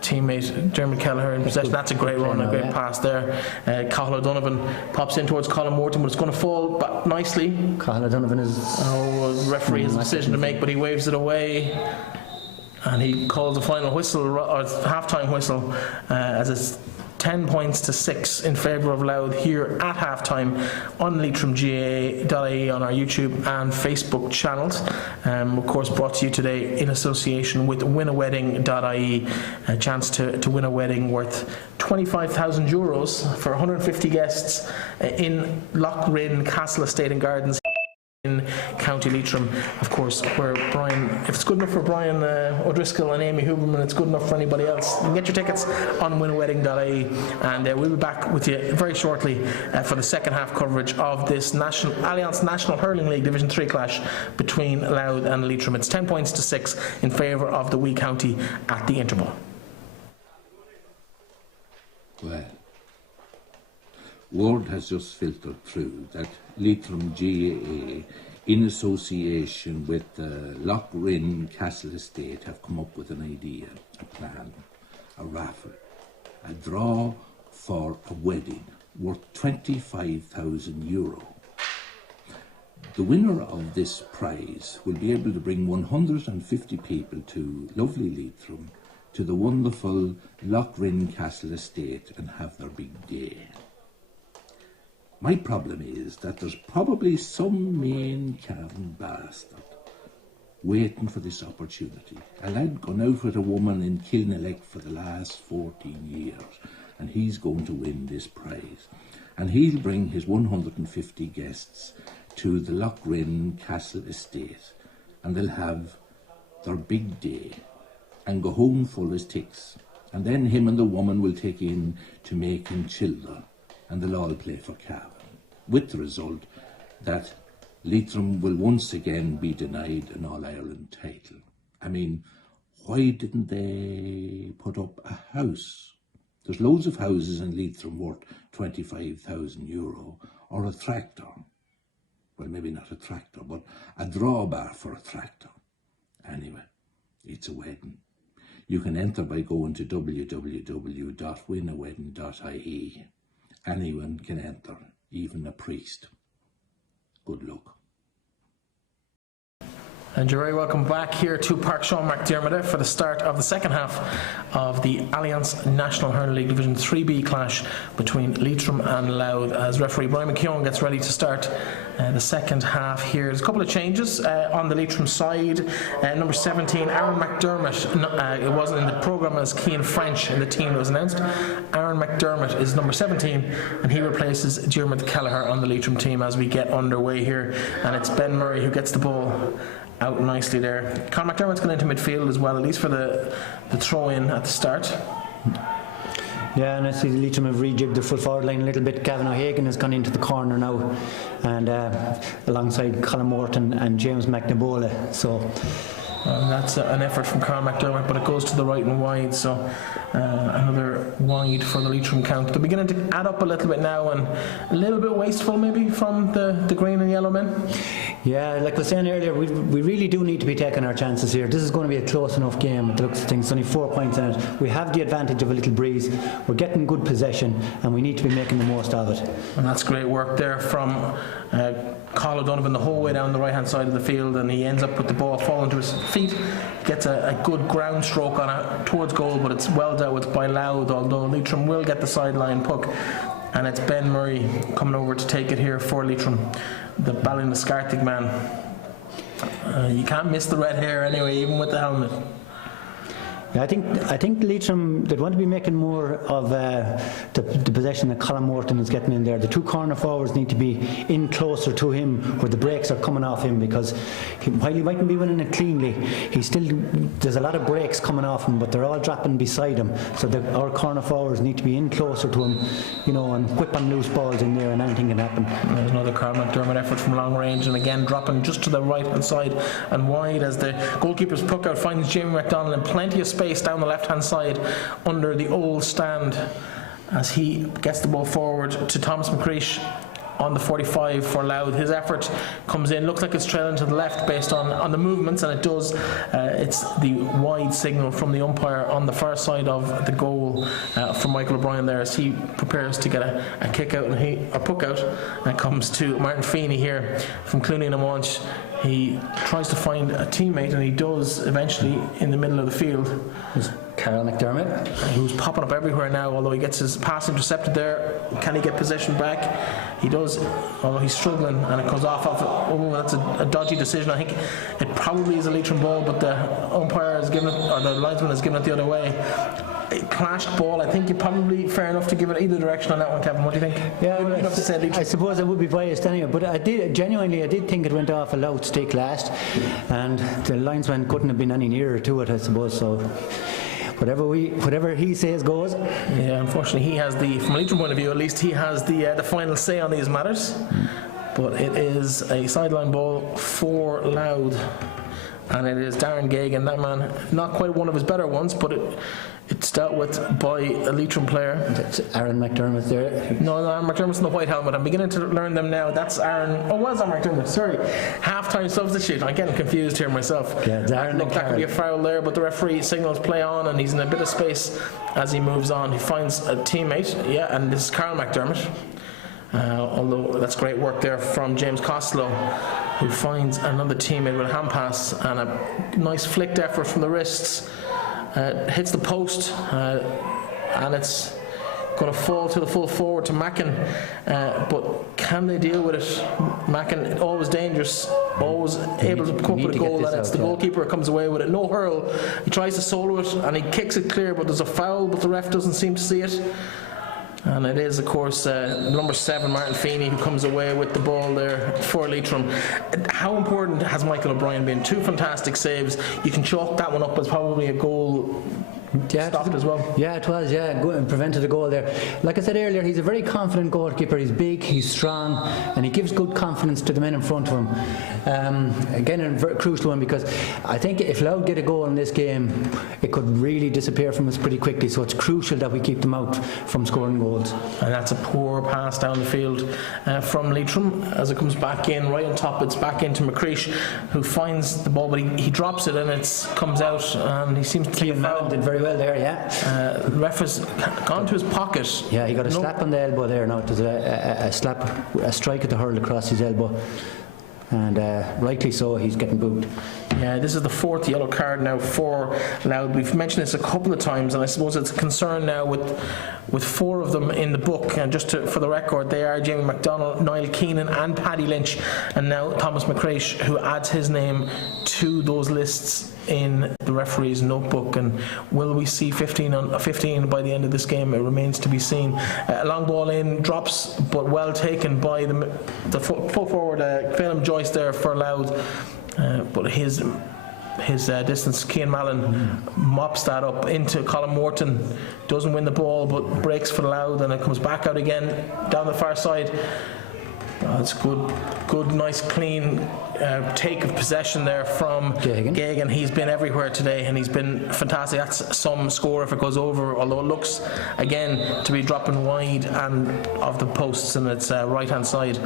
teammate Dermot Kelleher in possession. That's a great run, a great pass there. Cathal O'Donovan pops in towards Colin Morton, but it's going to fall back nicely. Cathal O'Donovan is... the referee has a decision to make, but he waves it away. And he calls a final whistle, or half-time whistle, as it's 10 points to 6 in favour of Louth here at half-time on leitrimga.ie on our YouTube and Facebook channels. Of course, brought to you today in association with winawedding.ie, a chance to win a wedding worth €25,000 for 150 guests in Loughrinn Castle Estate and Gardens in County Leitrim, of course, where Brian, if it's good enough for Brian O'Driscoll and Amy Huberman, it's good enough for anybody else. You can get your tickets on winawedding.ie, and we'll be back with you very shortly for the second half coverage of this Alliance National Hurling League Division 3 clash between Louth and Leitrim. It's 10 points to 6 in favour of the wee county at the interval. Well, word has just filtered through that Leitrim GAA, in association with the Loughrinn Castle Estate, have come up with an idea, a plan, a raffle, a draw for a wedding worth €25,000. The winner of this prize will be able to bring 150 people to lovely Leitrim, to the wonderful Loughrinn Castle Estate, and have their big day. My problem is that there's probably some mean carving bastard waiting for this opportunity. A lad gone out with a woman in Kilnelec for the last 14 years, and he's going to win this prize. And he'll bring his 150 guests to the Loughrinn Castle Estate, and they'll have their big day and go home full as ticks. And then him and the woman will take in to making children, and they'll all play for Cavan, with the result that Leitrim will once again be denied an All-Ireland title. I mean, why didn't they put up a house? There's loads of houses in Leitrim worth €25,000, or a tractor. Well, maybe not a tractor, but a drawbar for a tractor. Anyway, it's a wedding. You can enter by going to www.winawedden.ie. Anyone can enter, even a priest. Good luck. And you're very welcome back here to Park Sean McDermott for the start of the second half of the Alliance National Hurling League Division 3B clash between Leitrim and Louth, as referee Brian McKeown gets ready to start the second half here. There's a couple of changes on the Leitrim side. Number 17, Aaron McDermott, it wasn't in the programme as Cian French in the team that was announced. Aaron McDermott is number 17 and he replaces Diarmuid Kelleher on the Leitrim team as we get underway here, and it's Ben Murray who gets the ball out nicely there. Conor McDermott's gone into midfield as well, at least for the throw-in at the start. Yeah, and I see Leitrim have rejigged the full forward line a little bit. Gavin O'Hagan has gone into the corner now, and alongside Colin Morton and James McNabola. So that's an effort from Conor McDermott, but it goes to the right and wide, so another wide for the Leitrim count. They're beginning to add up a little bit now, and a little bit wasteful maybe from the green and yellow men. Yeah, like I was saying earlier, we really do need to be taking our chances here. This is going to be a close enough game at the looks of things. Only 4 points in it. We have the advantage of a little breeze. We're getting good possession, and we need to be making the most of it. And that's great work there from Carl O'Donovan the whole way down the right hand side of the field, and he ends up with the ball falling to his feet. Gets a good ground stroke on it towards goal, but it's well dealt with by Louth, although Leitrim will get the sideline puck. And it's Ben Murray coming over to take it here for Leitrim, the Ballinascarthick man. You can't miss the red hair anyway, even with the helmet. Yeah, I think Leitrim, they'd want to be making more of the possession that Colin Morton is getting in there. The two corner forwards need to be in closer to him where the breaks are coming off him, because while he mightn't be winning it cleanly, there's a lot of breaks coming off him, but they're all dropping beside him. So our corner forwards need to be in closer to him, and whip on loose balls in there, and anything can happen. And there's another Carl McDermott effort from long range, and again dropping just to the right hand side and wide as the goalkeeper's puck out finds Jamie McDonald in plenty of space down the left hand side under the old stand as he gets the ball forward to Thomas McCreesh on the 45 for Louth. His effort comes in, looks like it's trailing to the left based on the movements, and it does. It's the wide signal from the umpire on the far side of the goal for Michael O'Brien there as he prepares to get a kick out and a puck out, and it comes to Martin Feeney here from Clooney and Amonch. He tries to find a teammate, and he does eventually in the middle of the field. Carl McDermott, who's popping up everywhere now, although he gets his pass intercepted there. Can he get possession back? He does, although he's struggling, and it comes off. That's a dodgy decision. I think it probably is a Leitrim ball, but the umpire has given it, or the linesman has given it the other way. A clashed ball. I think you're probably fair enough to give it either direction on that one, Kevin. What do you think? Yeah, you'd have to say Leitrim. I suppose I would be biased anyway, but I did think it went off a Louth stick last, and the linesman couldn't have been any nearer to it, I suppose. So whatever he says goes. Yeah, unfortunately he has from a Leitrim point of view at least, he has the final say on these matters. But it is a sideline ball for Louth, and it is Darren Gagan, that man, not quite one of his better ones, but it's dealt with by a Leitrim player. That's Aaron McDermott there. No, Aaron McDermott's in the white helmet. I'm beginning to learn them now. That's Aaron. Oh, was Aaron McDermott? Sorry. Half-time substitute. I'm getting confused here myself. Yeah, it's Aaron. Look, that could be a foul there, but the referee signals play on, and he's in a bit of space as he moves on. He finds a teammate. Yeah, and this is Carl McDermott. Although that's great work there from James Costello, who finds another teammate with a hand pass and a nice flicked effort from the wrists. Hits the post, and it's going to fall to the full forward to Mackin, but can they deal with it? Mackin, always dangerous, always able to come up with a goal, and it's the goalkeeper comes away with it. No hurl, he tries to solo it and he kicks it clear, but there's a foul, but the ref doesn't seem to see it. And it is, of course, number 7, Martin Feeney, who comes away with the ball there for Leitrim. How important has Michael O'Brien been? 2 fantastic saves. You can chalk that one up as probably a goal stopped as well. Yeah, it was, good, prevented a goal there. Like I said earlier, he's a very confident goalkeeper. He's big, he's strong, and he gives good confidence to the men in front of him. Again, a very crucial one, because I think if Louth get a goal in this game, it could really disappear from us pretty quickly, so it's crucial that we keep them out from scoring goals. And that's a poor pass down the field from Leitrim as it comes back in, right on top. It's back into McCreesh, who finds the ball, but he drops it and it comes out, and he seems to take a foul. Did very well there, The ref has gone to his pocket. Yeah, he got a slap on the elbow there. Now there's a strike at the hurl across his elbow, and rightly so, he's getting booed. Yeah, this is the fourth yellow card now for Louth. We've mentioned this a couple of times, and I suppose it's a concern now with four of them in the book. And just for the record, they are Jamie McDonald, Niall Keenan and Paddy Lynch, and now Thomas McCreish, who adds his name to those lists in the referee's notebook. And will we see 15 by the end of this game? It remains to be seen. A long ball in, drops, but well taken by the full forward Phelim Joyce there for Louth. But his distance, Cian Mallon mops that up into Colin Morton, doesn't win the ball but breaks for Louth, and it comes back out again down the far side. It's good, nice, clean take of possession there from Gagan. He's been everywhere today, and he's been fantastic. That's some score if it goes over, although it looks again to be dropping wide and of the posts, and it's right hand side.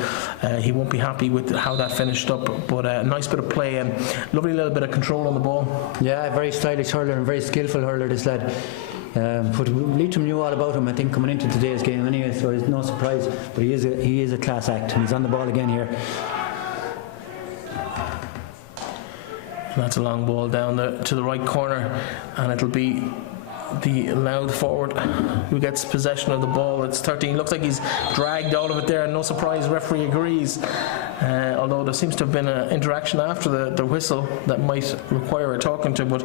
He won't be happy with how that finished up, but a nice bit of play and lovely little bit of control on the ball. Yeah, very stylish hurler and very skillful hurler, this lad. But Leitrim knew all about him, I think, coming into today's game anyway, so it's no surprise. But he is a class act, and he's on the ball again here. And that's a long ball down to the right corner, and it'll be the Louth forward who gets possession of the ball. It's 13. Looks like he's dragged out of it there, and no surprise, referee agrees. Although there seems to have been an interaction after the whistle that might require a talking to. But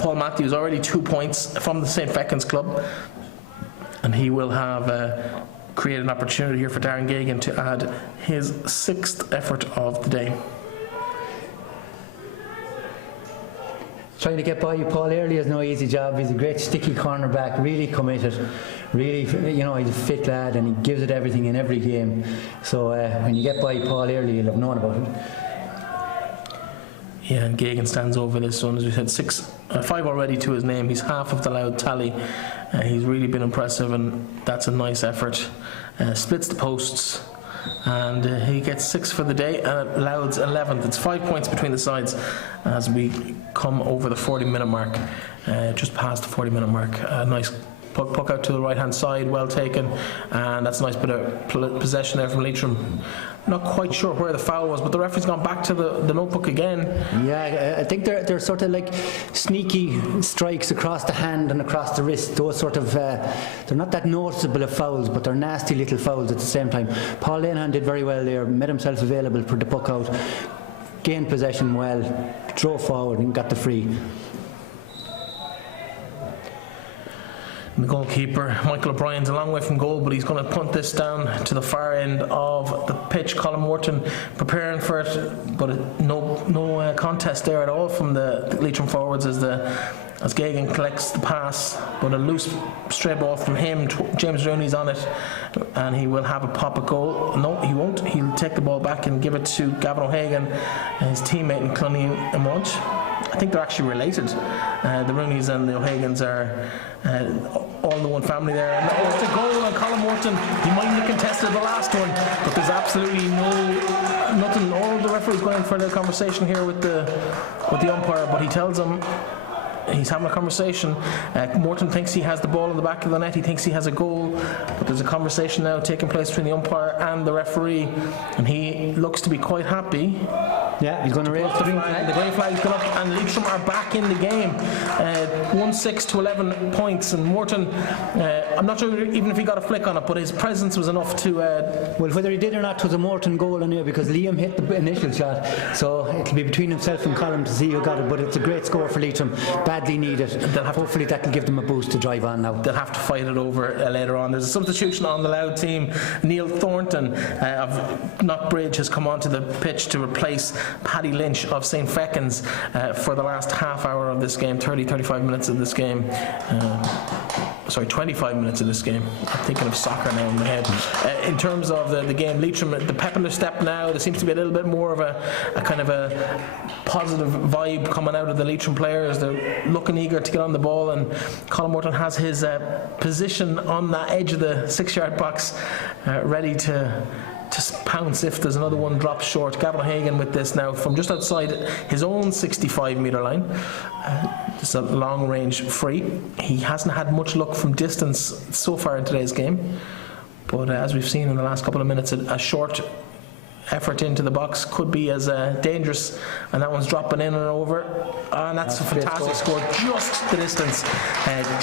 Paul Matthews already 2 points from the St. Feckin's club, and he will have created an opportunity here for Darren Gagan to add his 6th effort of the day. Trying to get by you, Paul, early is no easy job. He's a great sticky cornerback, really committed, really, he's a fit lad, and he gives it everything in every game. So when you get by Paul early, you'll have known about it. Yeah, and Gagan stands over this one, as we said, 5 already to his name. He's half of the Louth tally. He's really been impressive, and that's a nice effort. Splits the posts, and he gets 6 for the day, and Louth's 11th. It's 5 points between the sides as we come over the 40-minute mark, just past the 40-minute mark. Nice puck out to the right hand side, well taken, and that's a nice bit of possession there from Leitrim. Not quite sure where the foul was, but the referee's gone back to the notebook again. Yeah, I think they're sort of like sneaky strikes across the hand and across the wrist. Those sort of they're not that noticeable of fouls, but they're nasty little fouls at the same time. Paul Lenihan did very well there, made himself available for the puck out, gained possession well, drove forward and got the free. The goalkeeper, Michael O'Brien's a long way from goal, but he's going to punt this down to the far end of the pitch. Colin Morton preparing for it, but no contest there at all from the Leitrim forwards as Gagan collects the pass, but a loose stray ball from him. James Rooney's on it, and he will have a pop at goal. No, he won't. He'll take the ball back and give it to Gavin O'Hagan, his teammate in Cloneen and Munch. I think they're actually related. The Rooneys and the O'Hagans are all in the one family there. And there's the goal on Colin Morton. He might have contested the last one, but there's absolutely nothing. All the referees going in for their conversation here with the umpire, but he tells him he's having a conversation. Morton thinks he has the ball in the back of the net. He thinks he has a goal, but there's a conversation now taking place between the umpire and the referee, and he looks to be quite happy. Yeah, he's going to raise the green flag. The green flag's gone up, and Leitrim are back in the game. 1-6 to 11 points, and Morton, I'm not sure even if he got a flick on it, but his presence was enough to... Well, whether he did or not was a Morton goal anyway, because Liam hit the initial shot, so it'll be between himself and Colin to see who got it, but it's a great score for Leitrim, badly needed. Hopefully that'll give them a boost to drive on now. They'll have to fight it over later on. There's a substitution on the Louth team. Neil Thornton of Knockbridge has come onto the pitch to replace Paddy Lynch of St. Feckin's for the last half hour of this game, 35 minutes of this game. 25 minutes of this game. I'm thinking of soccer now in my head. In terms of the game, Leitrim, the pep in their step now, there seems to be a little bit more of a kind of a positive vibe coming out of the Leitrim players. They're looking eager to get on the ball, and Colin Morton has his position on that edge of the 6-yard box, ready to pounce if there's another one drops short. Gavin O'Hagan with this now from just outside his own 65-metre line. It's a long-range free. He hasn't had much luck from distance so far in today's game, but as we've seen in the last couple of minutes, a short effort into the box could be as dangerous, and that one's dropping in and over, and that's a fantastic score. Just the distance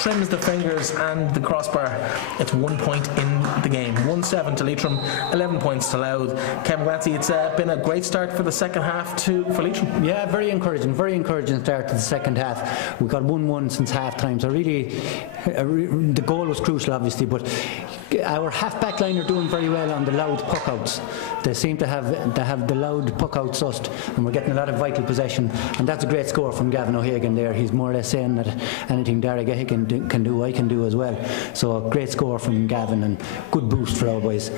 trims the fingers and the crossbar. It's 1 point in the game. 1-7 to Leitrim, 11 points to Louth. Kevin Glancy, it's been a great start for the second half for Leitrim. Yeah, very encouraging start to the second half. We got 1-1 since half time, so really the goal was crucial obviously, but our half-back line are doing very well on the Louth puck-outs. They seem to have the Louth puck-out sussed, and we're getting a lot of vital possession, and that's a great score from Gavin O'Hagan there. He's more or less saying that anything Derek can do, I can do as well. So a great score from Gavin, and good boost for our boys.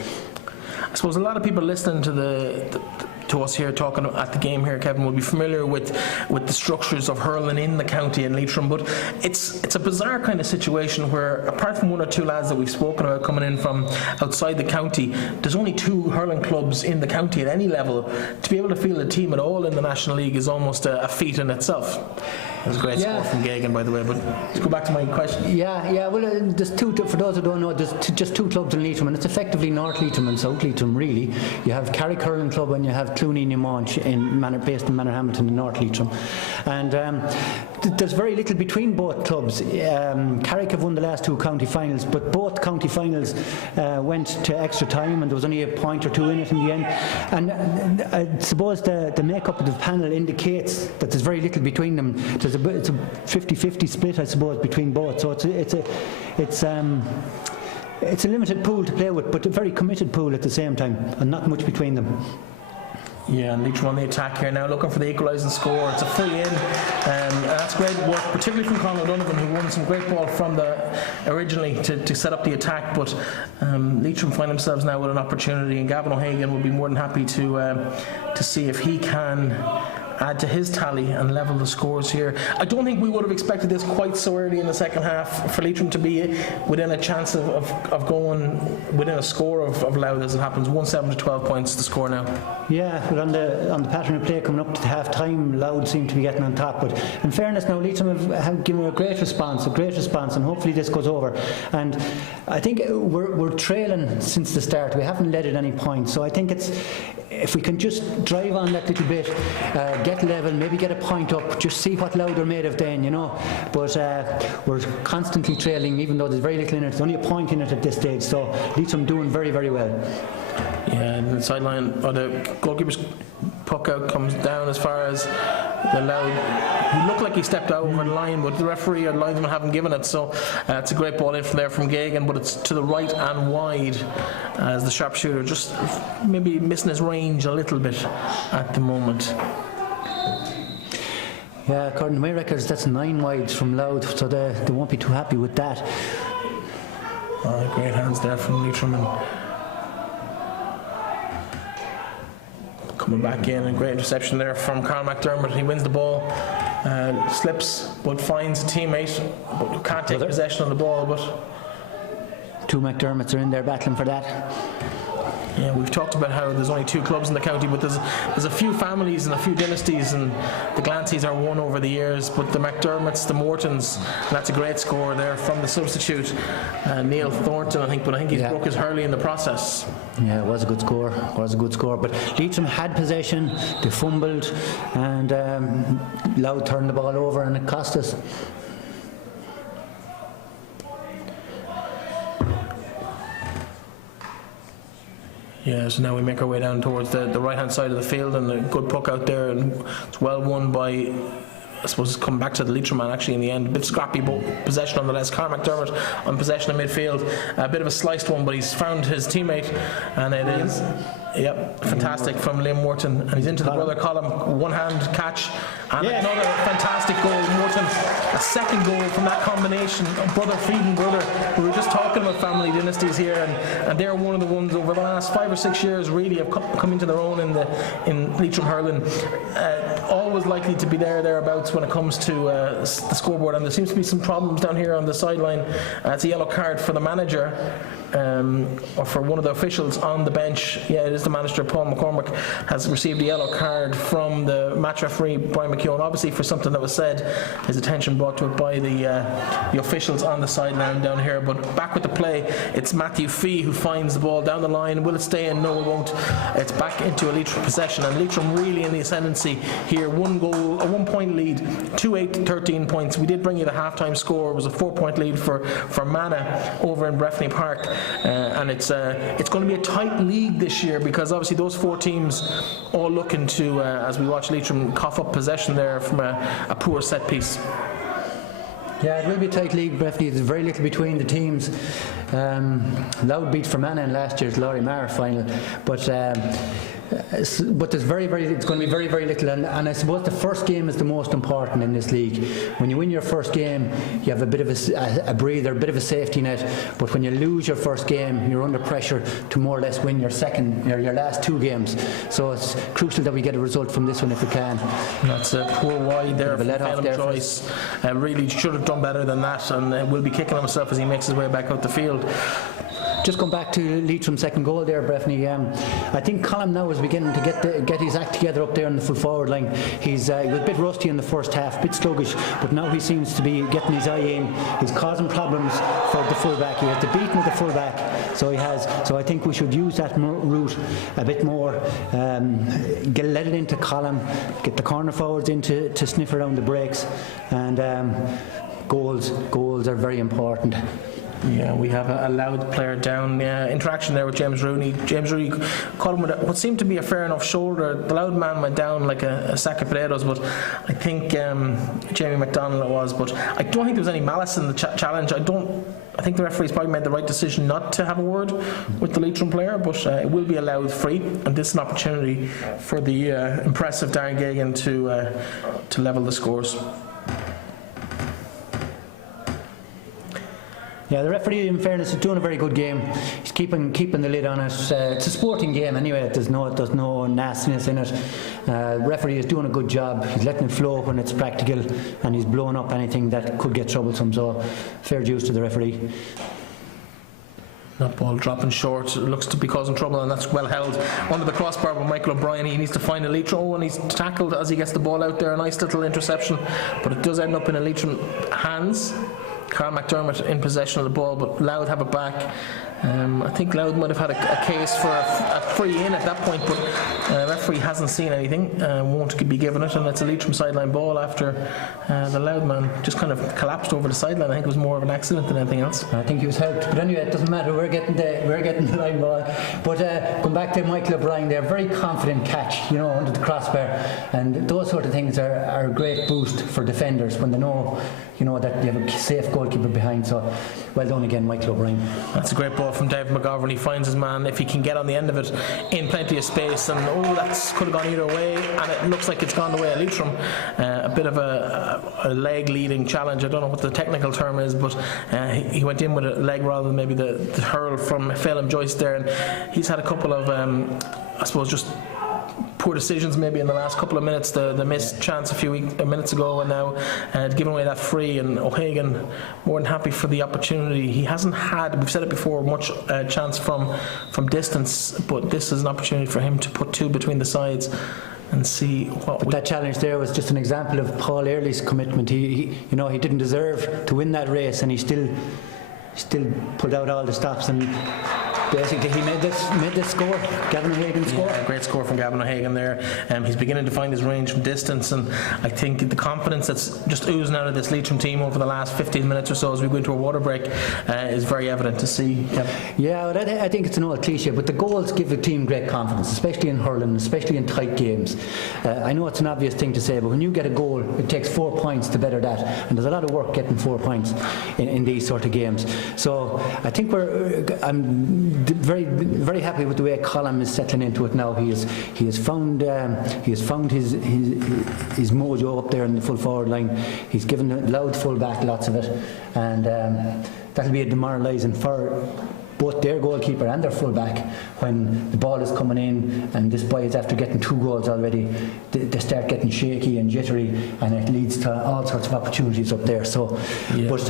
I suppose a lot of people listening to us here talking at the game here, Kevin, will be familiar with the structures of hurling in the county in Leitrim, but it's a bizarre kind of situation where, apart from one or two lads that we've spoken about coming in from outside the county, there's only 2 hurling clubs in the county at any level. To be able to field a team at all in the National League is almost a feat in itself. That was a great score from Gagan, by the way, but let's go back to my question. Yeah, well, there's 2, for those who don't know, there's just 2 clubs in Leitrim, and it's effectively North Leitrim and South Leitrim, really. You have Carrick Hurling Club and you have Clooney Newmanch based in Manorhamilton in North Leitrim. And there's very little between both clubs. Carrick have won the last 2 county finals, but both county finals went to extra time, and there was only a point or 2 in it in the end. And I suppose the makeup of the panel indicates that there's very little between them. It's a 50-50 split, I suppose, between both. So it's a limited pool to play with, but a very committed pool at the same time, and not much between them. Yeah, and Leitrim on the attack here now, looking for the equalising score. It's a free in, and that's great work, particularly from Conor Donovan, who won some great ball from originally to set up the attack. But Leitrim find themselves now with an opportunity, and Gavin O'Hagan will be more than happy to see if he can add to his tally and level the scores here. I don't think we would have expected this quite so early in the second half for Leitrim to be within a chance of going within a score of Louth as it happens. 1-7 to 12 points the score now. Yeah, but on the pattern of play coming up to half time, Louth seem to be getting on top, but in fairness now, Leitrim have given a great response, and hopefully this goes over. And I think we're trailing since the start. We haven't led at any point, so I think if we can just drive on that little bit, get level, maybe get a point up, just see what Louth are made of then, but we're constantly trailing, even though there's very little in it. There's only a point in it at this stage, so Leitrim doing very, very well. Yeah, and the sideline, or the goalkeeper's puck out comes down as far as the Louth. He looked like he stepped out over the line, but the referee or linesman haven't given it, so it's a great ball in from there from Gagan, but it's to the right and wide as the sharpshooter just maybe missing his range a little bit at the moment. Yeah, according to my records, that's 9 wides from Louth, so they won't be too happy with that. Great hands there from Leitrim, and coming back in, and great interception there from Carl McDermott. He wins the ball, slips but finds a teammate, but can't take possession of the ball. But 2 McDermotts are in there battling for that. Yeah, we've talked about how there's only 2 clubs in the county, but there's a few families and a few dynasties, and the Glancys are one over the years, but the McDermotts, the Mortons, and that's a great score there from the substitute, Neil Thornton, I think, but I think he's broke his hurley in the process. Yeah, it was a good score, but Leitrim had possession, they fumbled, and Louth turned the ball over, and it cost us. Yeah, so now we make our way down towards the right-hand side of the field, and a good puck out there, and it's well won by, I suppose, it's come back to the Leitrim man actually in the end. A bit scrappy, but possession nonetheless. Carl McDermott on possession in midfield. A bit of a sliced one, but he's found his teammate, and Yep, fantastic from Liam Morton, and he's into the brother column, one-hand catch, and another fantastic goal. Morton, a second goal from that combination of brother feeding brother. We were just talking about family dynasties here, and they're one of the ones over the last 5 or 6 years really have come into their own in Leitrim hurling. Always likely to be thereabouts when it comes to the scoreboard, and there seems to be some problems down here on the sideline. It's a yellow card for the manager, or for one of the officials on the bench. Yeah, it is the manager, Paul McCormick, has received a yellow card from the match referee, Brian McKeown, obviously for something that was said. His attention brought to it by the officials on the sideline down here. But back with the play, it's Matthew Fee who finds the ball down the line. Will it stay in? No, it won't. It's back into a Leitrim possession, and Leitrim really in the ascendancy here. 1 goal, a 1 point lead, 2-8, 13 points. We did bring you the half-time score. It was a 4 point lead for Mana over in Breffni Park, and it's going to be a tight league this year, because obviously those 4 teams all looking to, as we watch Leitrim cough up possession there from a poor set piece. Yeah, it will be a tight league, Breffni. There's very little between the teams. Louth beat Fermanagh in last year's Laurie Maher final, but there's it's going to be very, very little, and I suppose the first game is the most important in this league. When you win your first game, you have a bit of a breather, a bit of a safety net, but when you lose your first game, you're under pressure to more or less win your last 2 games. So it's crucial that we get a result from this one if we can. That's a poor wide there from Phelan Joyce. Really should have done better than that, and will be kicking himself as he makes his way back out the field. Just going back to Leitrim's second goal there, Breffni, I think Colm now is beginning to get his act together up there in the full forward line. He was a bit rusty in the first half, a bit sluggish, but now he seems to be getting his eye in. He's causing problems for the fullback. He has the beating of the fullback, so he has. So I think we should use that route a bit more. Let it into Colm, get the corner forwards in to sniff around the breaks, and goals are very important. Yeah, we have a Louth player down. Interaction there with James Rooney. James Rooney caught him with what seemed to be a fair enough shoulder. The Louth man went down like a sack of potatoes, but I think Jamie McDonald it was. But I don't think there was any malice in the challenge. I think the referee's probably made the right decision not to have a word with the Leitrim player, but it will be a Louth free, and this is an opportunity for the impressive Darren Gagan to level the scores. Yeah, the referee, in fairness, is doing a very good game. He's keeping the lid on it. It's a sporting game anyway. There's no nastiness in it. The referee is doing a good job. He's letting it flow when it's practical, and he's blowing up anything that could get troublesome. So, fair dues to the referee. That ball dropping short, looks to be causing trouble, and that's well held under the crossbar by Michael O'Brien. He needs to find a Leitrim, and he's tackled as he gets the ball out there. A nice little interception, but it does end up in a Leitrim hands. Carl McDermott in possession of the ball, but Louth have it back. I think Louth might have had a case for a free in at that point, but referee hasn't seen anything, won't be given it, and it's a Leitrim sideline ball after the Louth man just kind of collapsed over the sideline. I think it was more of an accident than anything else. I think he was helped, but anyway, it doesn't matter. We're getting the line ball. But going back to Michael O'Brien, they're very confident catch, under the crossbar, and those sort of things are a great boost for defenders when they know, that you have a safe goalkeeper behind. So well done again, Michael O'Brien. That's a great ball from David McGovern. He finds his man, if he can get on the end of it, in plenty of space, and that could have gone either way, and it looks like it's gone the way of Leitrim. A bit of a leg leading challenge. I don't know what the technical term is, but he went in with a leg rather than maybe the hurl from Phelan Joyce there, and he's had a couple of I suppose just poor decisions maybe in the last couple of minutes. The missed chance a few minutes ago, and now giving away that free, and O'Hagan more than happy for the opportunity. He hasn't had, we've said it before, much chance from distance, but this is an opportunity for him to put 2 between the sides and see what. But that challenge there was just an example of Paul Early's commitment. He didn't deserve to win that race, and he still pulled out all the stops, and basically he made this score. Gavin O'Hagan score. Yeah, great score from Gavin O'Hagan there. He's beginning to find his range from distance, and I think the confidence that's just oozing out of this Leitrim team over the last 15 minutes or so as we go into a water break is very evident to see. Yeah, I think it's an old cliche, but the goals give the team great confidence, especially in hurling, especially in tight games. I know it's an obvious thing to say, but when you get a goal, it takes 4 points to better that, and there's a lot of work getting 4 points in these sort of games. So I think very happy with the way Colin is settling into it now. He has found his mojo up there in the full forward line. He's given Louth full back lots of it, and that'll be a demoralising for both their goalkeeper and their full back when the ball is coming in, and this boy is after getting 2 goals already. They start getting shaky and jittery, and it leads to all sorts of opportunities up there. So, but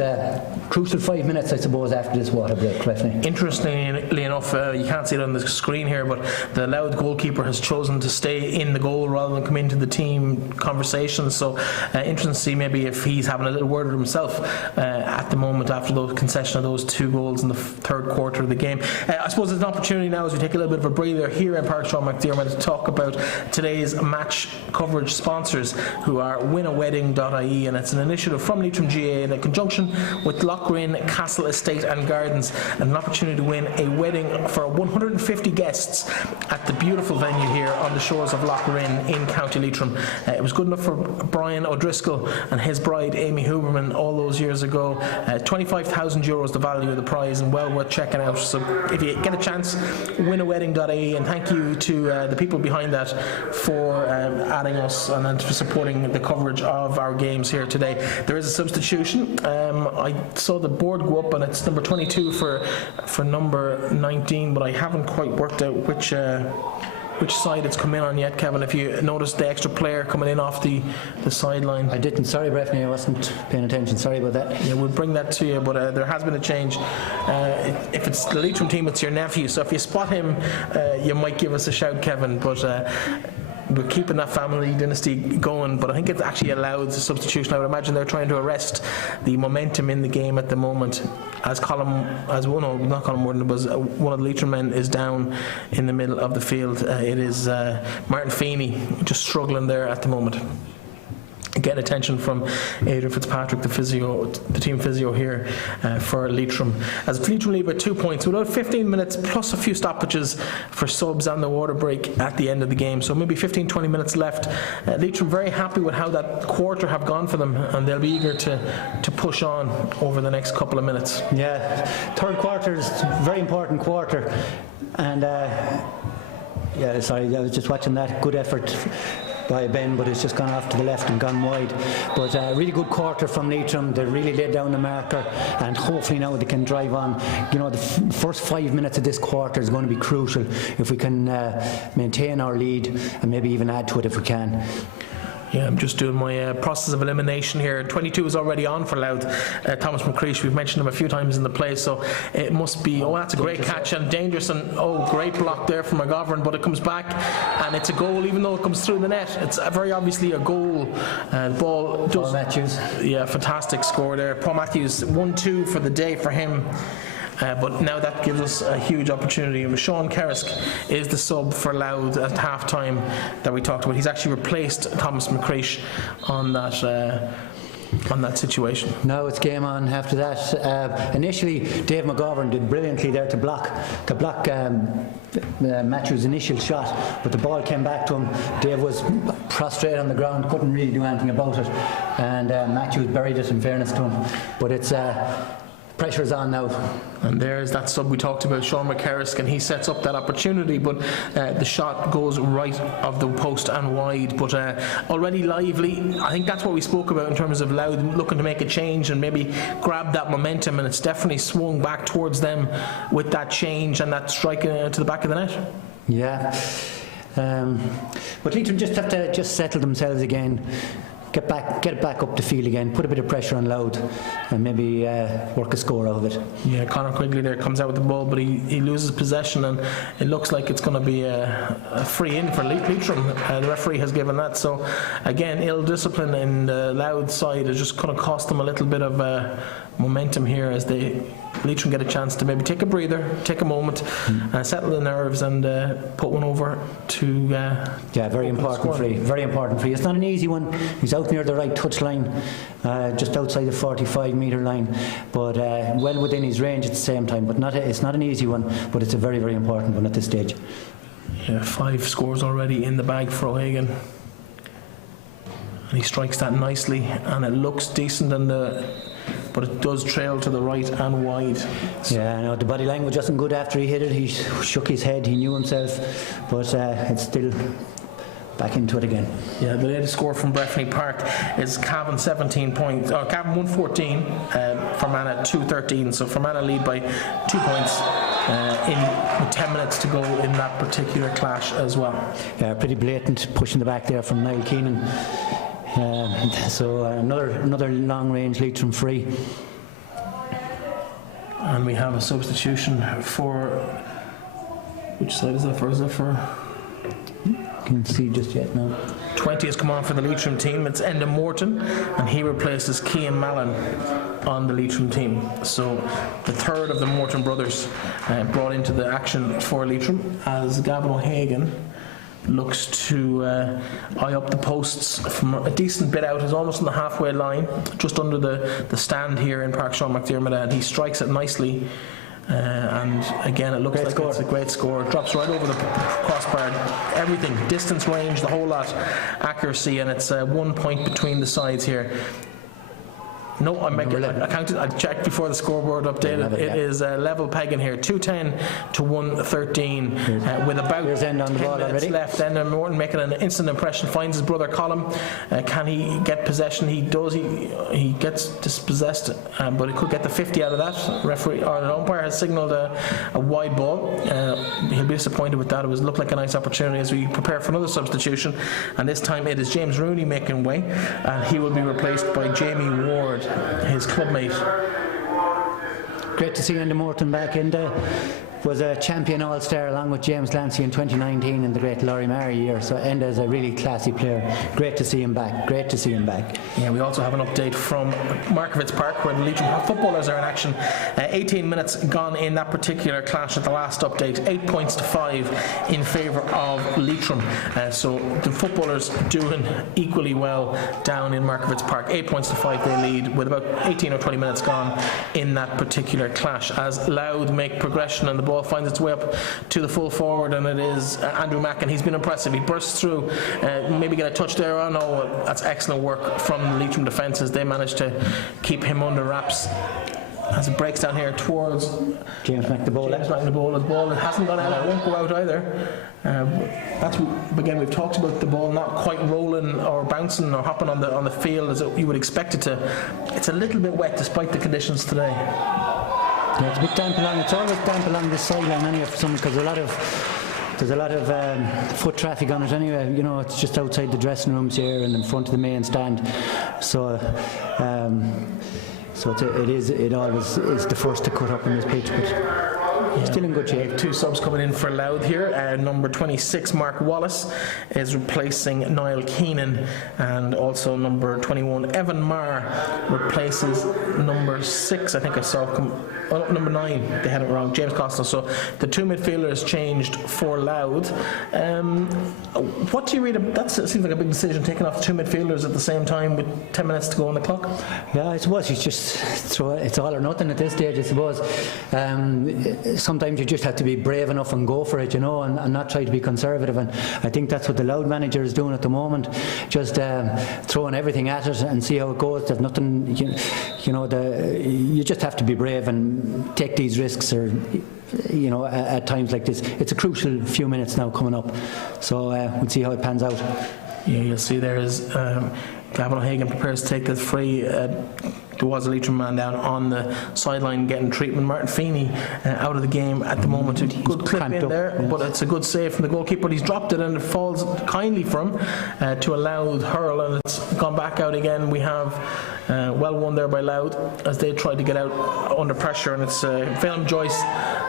crucial 5 minutes, I suppose, after this water break, definitely. Interestingly enough, you can't see it on the screen here, but the Louth goalkeeper has chosen to stay in the goal rather than come into the team conversations. So interesting to see maybe if he's having a little word with himself at the moment after the concession of those 2 goals in the third quarter of the game. I suppose it's an opportunity now as we take a little bit of a breather here in Park Sean McDermott to talk about today's match coverage sponsors, who are winawedding.ie, and it's an initiative from Leitrim GA in conjunction with Loughrinn Castle Estate and Gardens, and an opportunity to win a wedding for 150 guests at the beautiful venue here on the shores of Loughrinn in County Leitrim. It was good enough for Brian O'Driscoll and his bride Amy Huberman all those years ago. €25,000 the value of the prize, and well worth checking out. So if you get a chance, winawedding.ie, and thank you to the people behind that for adding us and for supporting the coverage of our games here today. There is a substitution. I saw the board go up and it's number 22 for number 19, but I haven't quite worked out which side it's come in on yet, Kevin. If you noticed the extra player coming in off the sideline. I didn't. Sorry, Breffney, I wasn't paying attention. Sorry about that. Yeah, we'll bring that to you, but there has been a change. If it's the Leitrim team, it's your nephew, so if you spot him, you might give us a shout, Kevin, but we're keeping that family dynasty going, but I think it actually allows the substitution. I would imagine they're trying to arrest the momentum in the game at the moment, as one of the Leitrim men is down in the middle of the field. It is Martin Feeney just struggling there at the moment. Getting attention from Adrian Fitzpatrick, the team physio here for Leitrim. As Leitrim lead by 2 points, with about 15 minutes plus a few stoppages for subs and the water break at the end of the game. So maybe 15-20 minutes left. Leitrim very happy with how that quarter have gone for them, and they'll be eager to push on over the next couple of minutes. Yeah, third quarter is a very important quarter, and sorry, I was just watching that. Good effort by Ben, but it's just gone off to the left and gone wide. But really good quarter from Leitrim. They really laid down the marker, and hopefully now they can drive on. You know, the first 5 minutes of this quarter is going to be crucial if we can maintain our lead and maybe even add to it if we can. Yeah, I'm just doing my process of elimination here. 22 is already on for Louth. Thomas McCreesh, we've mentioned him a few times in the play, so it must be, that's a great catch and dangerous, and great block there from McGovern, but it comes back and it's a goal even though it comes through the net. It's very obviously a goal. The ball does... Paul Matthews. Yeah, fantastic score there. Paul Matthews, 1-2 for the day for him. But now that gives us a huge opportunity. Sean Kerrisk is the sub for Louth at half-time that we talked about. He's actually replaced Thomas McCreesh on that situation. Now it's game on after that. Initially, Dave McGovern did brilliantly there to block Matthew's initial shot, but the ball came back to him. Dave was prostrate on the ground, couldn't really do anything about it, and Matthews buried it, in fairness to him. But it's... pressure's on now. And there's that sub we talked about, Sean McCarrisk, and he sets up that opportunity, but the shot goes right of the post and wide. But already lively. I think that's what we spoke about in terms of Louth looking to make a change and maybe grab that momentum, and it's definitely swung back towards them with that change and that strike to the back of the net. Yeah. But Leitrim just have to settle themselves again. Get it back up the field again, put a bit of pressure on Louth, and maybe work a score out of it. Yeah, Conor Quigley there comes out with the ball, but he loses possession, and it looks like it's going to be a free in for Leitrim. The referee has given that, so again, ill discipline in the Louth side is just going to cost them a little bit of momentum here as Leitrim get a chance to maybe take a breather, take a moment, settle the nerves, and put one over to very important free. Very important free. It's not an easy one. He's out near the right touch line, just outside the 45-metre line, but well within his range at the same time. But it's not an easy one, but it's a very, very important one at this stage. Yeah, 5 scores already in the bag for O'Hagan. And he strikes that nicely, and it looks decent, and the but it does trail to the right and wide. Yeah, no, the body language wasn't good after he hit it. He shook his head, he knew himself, but it's still back into it again. Yeah, the latest score from Breffni Park is Cavan 17 points, or Cavan 114, Fermanagh 213. So Fermanagh lead by 2 points with 10 minutes to go in that particular clash as well. Yeah, pretty blatant pushing the back there from Niall Keenan. So another long range Leitrim free. And we have a substitution for, which side is that for? Is that for? Can't see just yet now. 20 has come on for the Leitrim team. It's Enda Morton, and he replaces Cian Mallon on the Leitrim team. So the third of the Morton brothers brought into the action for Leitrim, as Gavin O'Hagan looks to eye up the posts from a decent bit out. He's almost on the halfway line, just under the stand here in Park Sean McDermott, and he strikes it nicely. And again, it looks like it's a great score. It drops right over the crossbar. Everything, distance, range, the whole lot, accuracy, and it's 1 point between the sides here. No, I counted. I checked before the scoreboard updated. It is level pegging here, 210 to 113, with about 10 minutes left. Then Morton making an instant impression, finds his brother Colin. Can he get possession? He does. He gets dispossessed, but he could get the 50 out of that. Referee or an umpire has signalled a wide ball. He'll be disappointed with that. It looked like a nice opportunity as we prepare for another substitution, and this time it is James Rooney making way, and he will be replaced by Jamie Ward, his clubmate. Great to see Enda Morton back in there. Was a champion all-star along with James Lancy in 2019 in the great Laurie Murray year. So Enda is a really classy player. Great to see him back. Great to see him back. Yeah, we also have an update from Markovitz Park where the Leitrim footballers are in action. 18 minutes gone in that particular clash at the last update. 8 points to 5 in favour of Leitrim. So the footballers doing equally well down in Markovitz Park. 8 points to 5 they lead with about 18 or 20 minutes gone in that particular clash, as Louth make progression and the ball finds its way up to the full forward, and it is Andrew Mackin. He's been impressive. He bursts through, maybe get a touch there. Oh no, that's excellent work from the Leitrim defences. They managed to keep him under wraps as it breaks down here towards James McNabola. The ball hasn't gone out. It won't go out either. That's again, we've talked about the ball not quite rolling or bouncing or hopping on the field as you would expect it to. It's a little bit wet despite the conditions today. Yeah, it's a bit damp along. It's always damp along this sideline anyway for some, because there's a lot of foot traffic on it anyway. You know, it's just outside the dressing rooms here and in front of the main stand. So it always is the first to cut up in this pitch, but still in good shape. Two subs coming in for Louth here. Number 26, Mark Wallace, is replacing Niall Keenan, and also number 21, Evan Marr, replaces number 6. I think I saw number 9. They had it wrong, James Costello. So the two midfielders changed for Louth. What do you read? That seems like a big decision, taking off two midfielders at the same time with 10 minutes to go on the clock. Yeah, I suppose it's just it's all or nothing at this stage, I suppose. Sometimes you just have to be brave enough and go for it, you know, and not try to be conservative. And I think that's what the Louth manager is doing at the moment, just throwing everything at it and see how it goes. There's nothing, you just have to be brave and take these risks, or at times like this. It's a crucial few minutes now coming up, so we'll see how it pans out. Yeah, you'll see there is Gavin O'Hagan prepares to take the free. There was a Leitrim man down on the sideline getting treatment. Martin Feeney out of the game at the moment. Good clip in there, but it's a good save from the goalkeeper. He's dropped it and it falls kindly from to a Louth hurl, and it's gone back out again. We have well won there by Louth as they tried to get out under pressure, and it's Phelan Joyce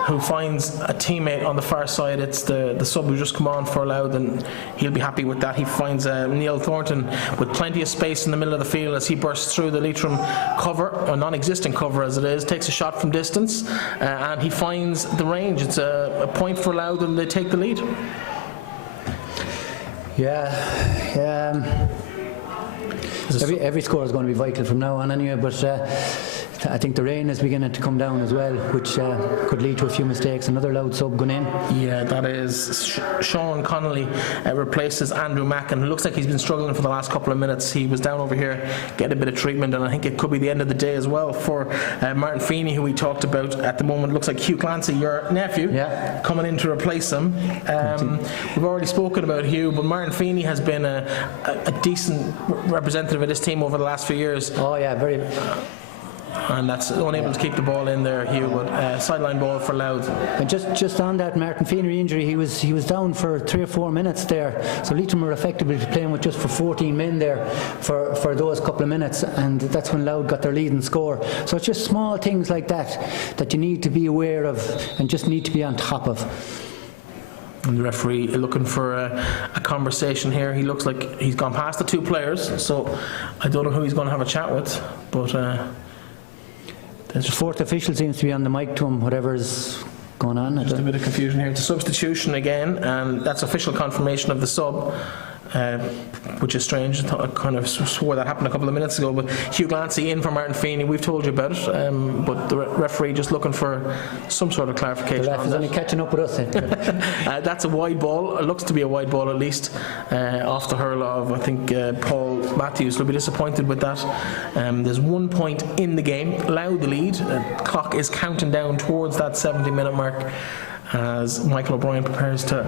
who finds a teammate on the far side. It's the sub who just come on for Louth, and he'll be happy with that. He finds Neil Thornton with plenty of space in the middle of the field as he bursts through the Leitrim cover, or non-existent cover as it is, takes a shot from distance, and he finds the range. It's a point for Louth, and they take the lead. Every score is going to be vital from now on anyway, but I think the rain is beginning to come down as well, which could lead to a few mistakes. Another Louth sub going in. Yeah, that is Sean Connolly replaces Andrew Mackin. It looks like he's been struggling for the last couple of minutes. He was down over here getting a bit of treatment, and I think it could be the end of the day as well for Martin Feeney, who we talked about at the moment. Looks like Hugh Clancy, your nephew, coming in to replace him. We've already spoken about Hugh, but Martin Feeney has been a decent representative of this team over the last few years. Oh yeah, very. And that's unable to keep the ball in there, Hugh, but sideline ball for Louth. And just on that Martin Feeney injury, he was down for 3 or 4 minutes there, so Leitrim were effectively playing with just for 14 men there for those couple of minutes, and that's when Louth got their lead and score. So it's just small things like that you need to be aware of and just need to be on top of. And the referee looking for a conversation here. He looks like he's gone past the 2 players, so I don't know who he's going to have a chat with, but the 4th official seems to be on the mic to him, whatever's going on. Just a bit of confusion here. It's a substitution again, and that's official confirmation of the sub, which is strange. I kind of swore that happened a couple of minutes ago, but Hugh Clancy in for Martin Feeney. We've told you about it, but the referee just looking for some sort of clarification. The ref is only catching up with us. That's a wide ball. It looks to be a wide ball at least, off the hurl of, I think, Paul Matthews. Will be disappointed with that. There's 1 point in the game. Louth the lead. Clock is counting down towards that 70-minute mark as Michael O'Brien prepares to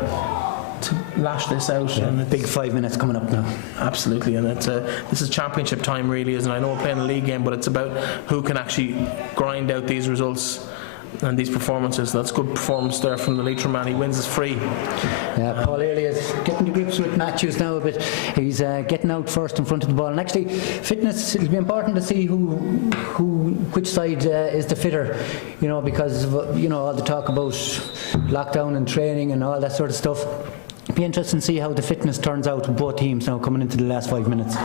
lash this out. Yeah, and a big 5 minutes coming up now. Absolutely, and this is championship time really, isn't it? I know we're playing a league game, but it's about who can actually grind out these results and these performances. That's good performance there from the Leitrim man. He wins his free. Yeah, Paul Early is getting to grips with Matthews now a bit. He's getting out first in front of the ball, and actually fitness, it'll be important to see which side is the fitter, because of all the talk about lockdown and training and all that sort of stuff. It'll be interesting to see how the fitness turns out with both teams now coming into the last 5 minutes.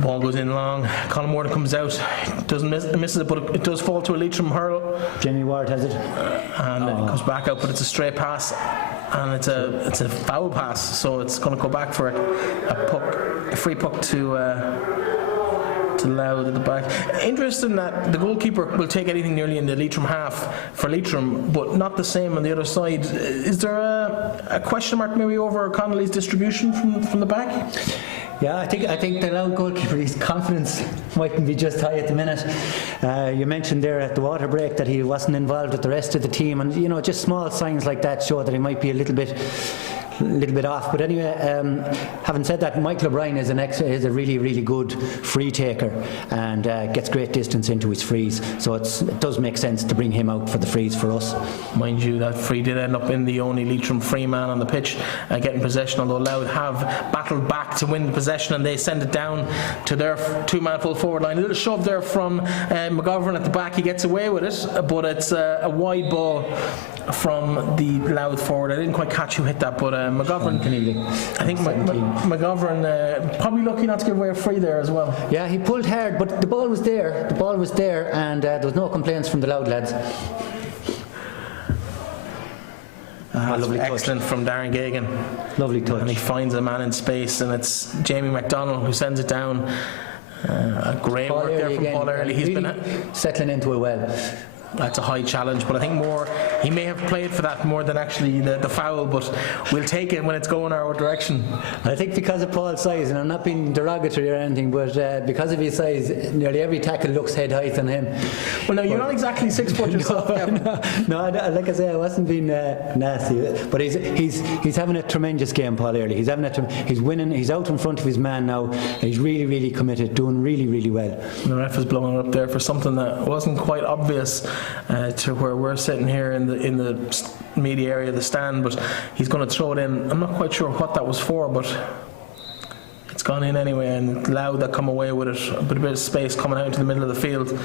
Ball goes in long. Colin Morton comes out, misses it, but it does fall to a Leitrim hurl. Jamie Ward has it, and it comes back out, but it's a straight pass, and it's a foul pass, so it's going to go back for a free puck to Louth at the back. Interesting that the goalkeeper will take anything nearly in the Leitrim half for Leitrim, but not the same on the other side. Is there a question mark maybe over Connolly's distribution from the back? Yeah, I think the Louth goalkeeper, his confidence mightn't be just high at the minute. You mentioned there at the water break that he wasn't involved with the rest of the team, and just small signs like that show that he might be a little bit off. But anyway, having said that, Michael O'Brien is a really, really good free taker and gets great distance into his frees, so it does make sense to bring him out for the frees for us. Mind you, that free did end up in the only Leitrim free man on the pitch getting possession, although Louth have battled back to win the possession, and they send it down to their 2-man full forward line. A little shove there from McGovern at the back. He gets away with it, but it's a wide ball from the Louth forward. I didn't quite catch who hit that, but McGovern, I think McGovern probably lucky not to give away a free there as well. Yeah, he pulled hard, but the ball was there, and there was no complaints from the Louth lads. Lovely excellent touch from Darren Gagan. Lovely touch. And he finds a man in space, and it's Jamie McDonald who sends it down. A great work there from Paul Early. He's really been settling into it well. That's a high challenge, but I think he may have played for that more than actually the foul, but we'll take it when it's going our direction. I think because of Paul's size, and I'm not being derogatory or anything, but because of his size, nearly every tackle looks head height on him. Well, no, you're not exactly 6 foot yourself. No, like I say, I wasn't being nasty, but he's having a tremendous game, Paul Early. He's winning. He's out in front of his man now. And he's really, really committed, doing really, really well. And the ref is blowing up there for something that wasn't quite obvious to where we're sitting here in the media area of the stand, but he's going to throw it in. I'm not quite sure what that was for, but it's gone in anyway, and Louth that come away with it. A bit of space coming out into the middle of the field,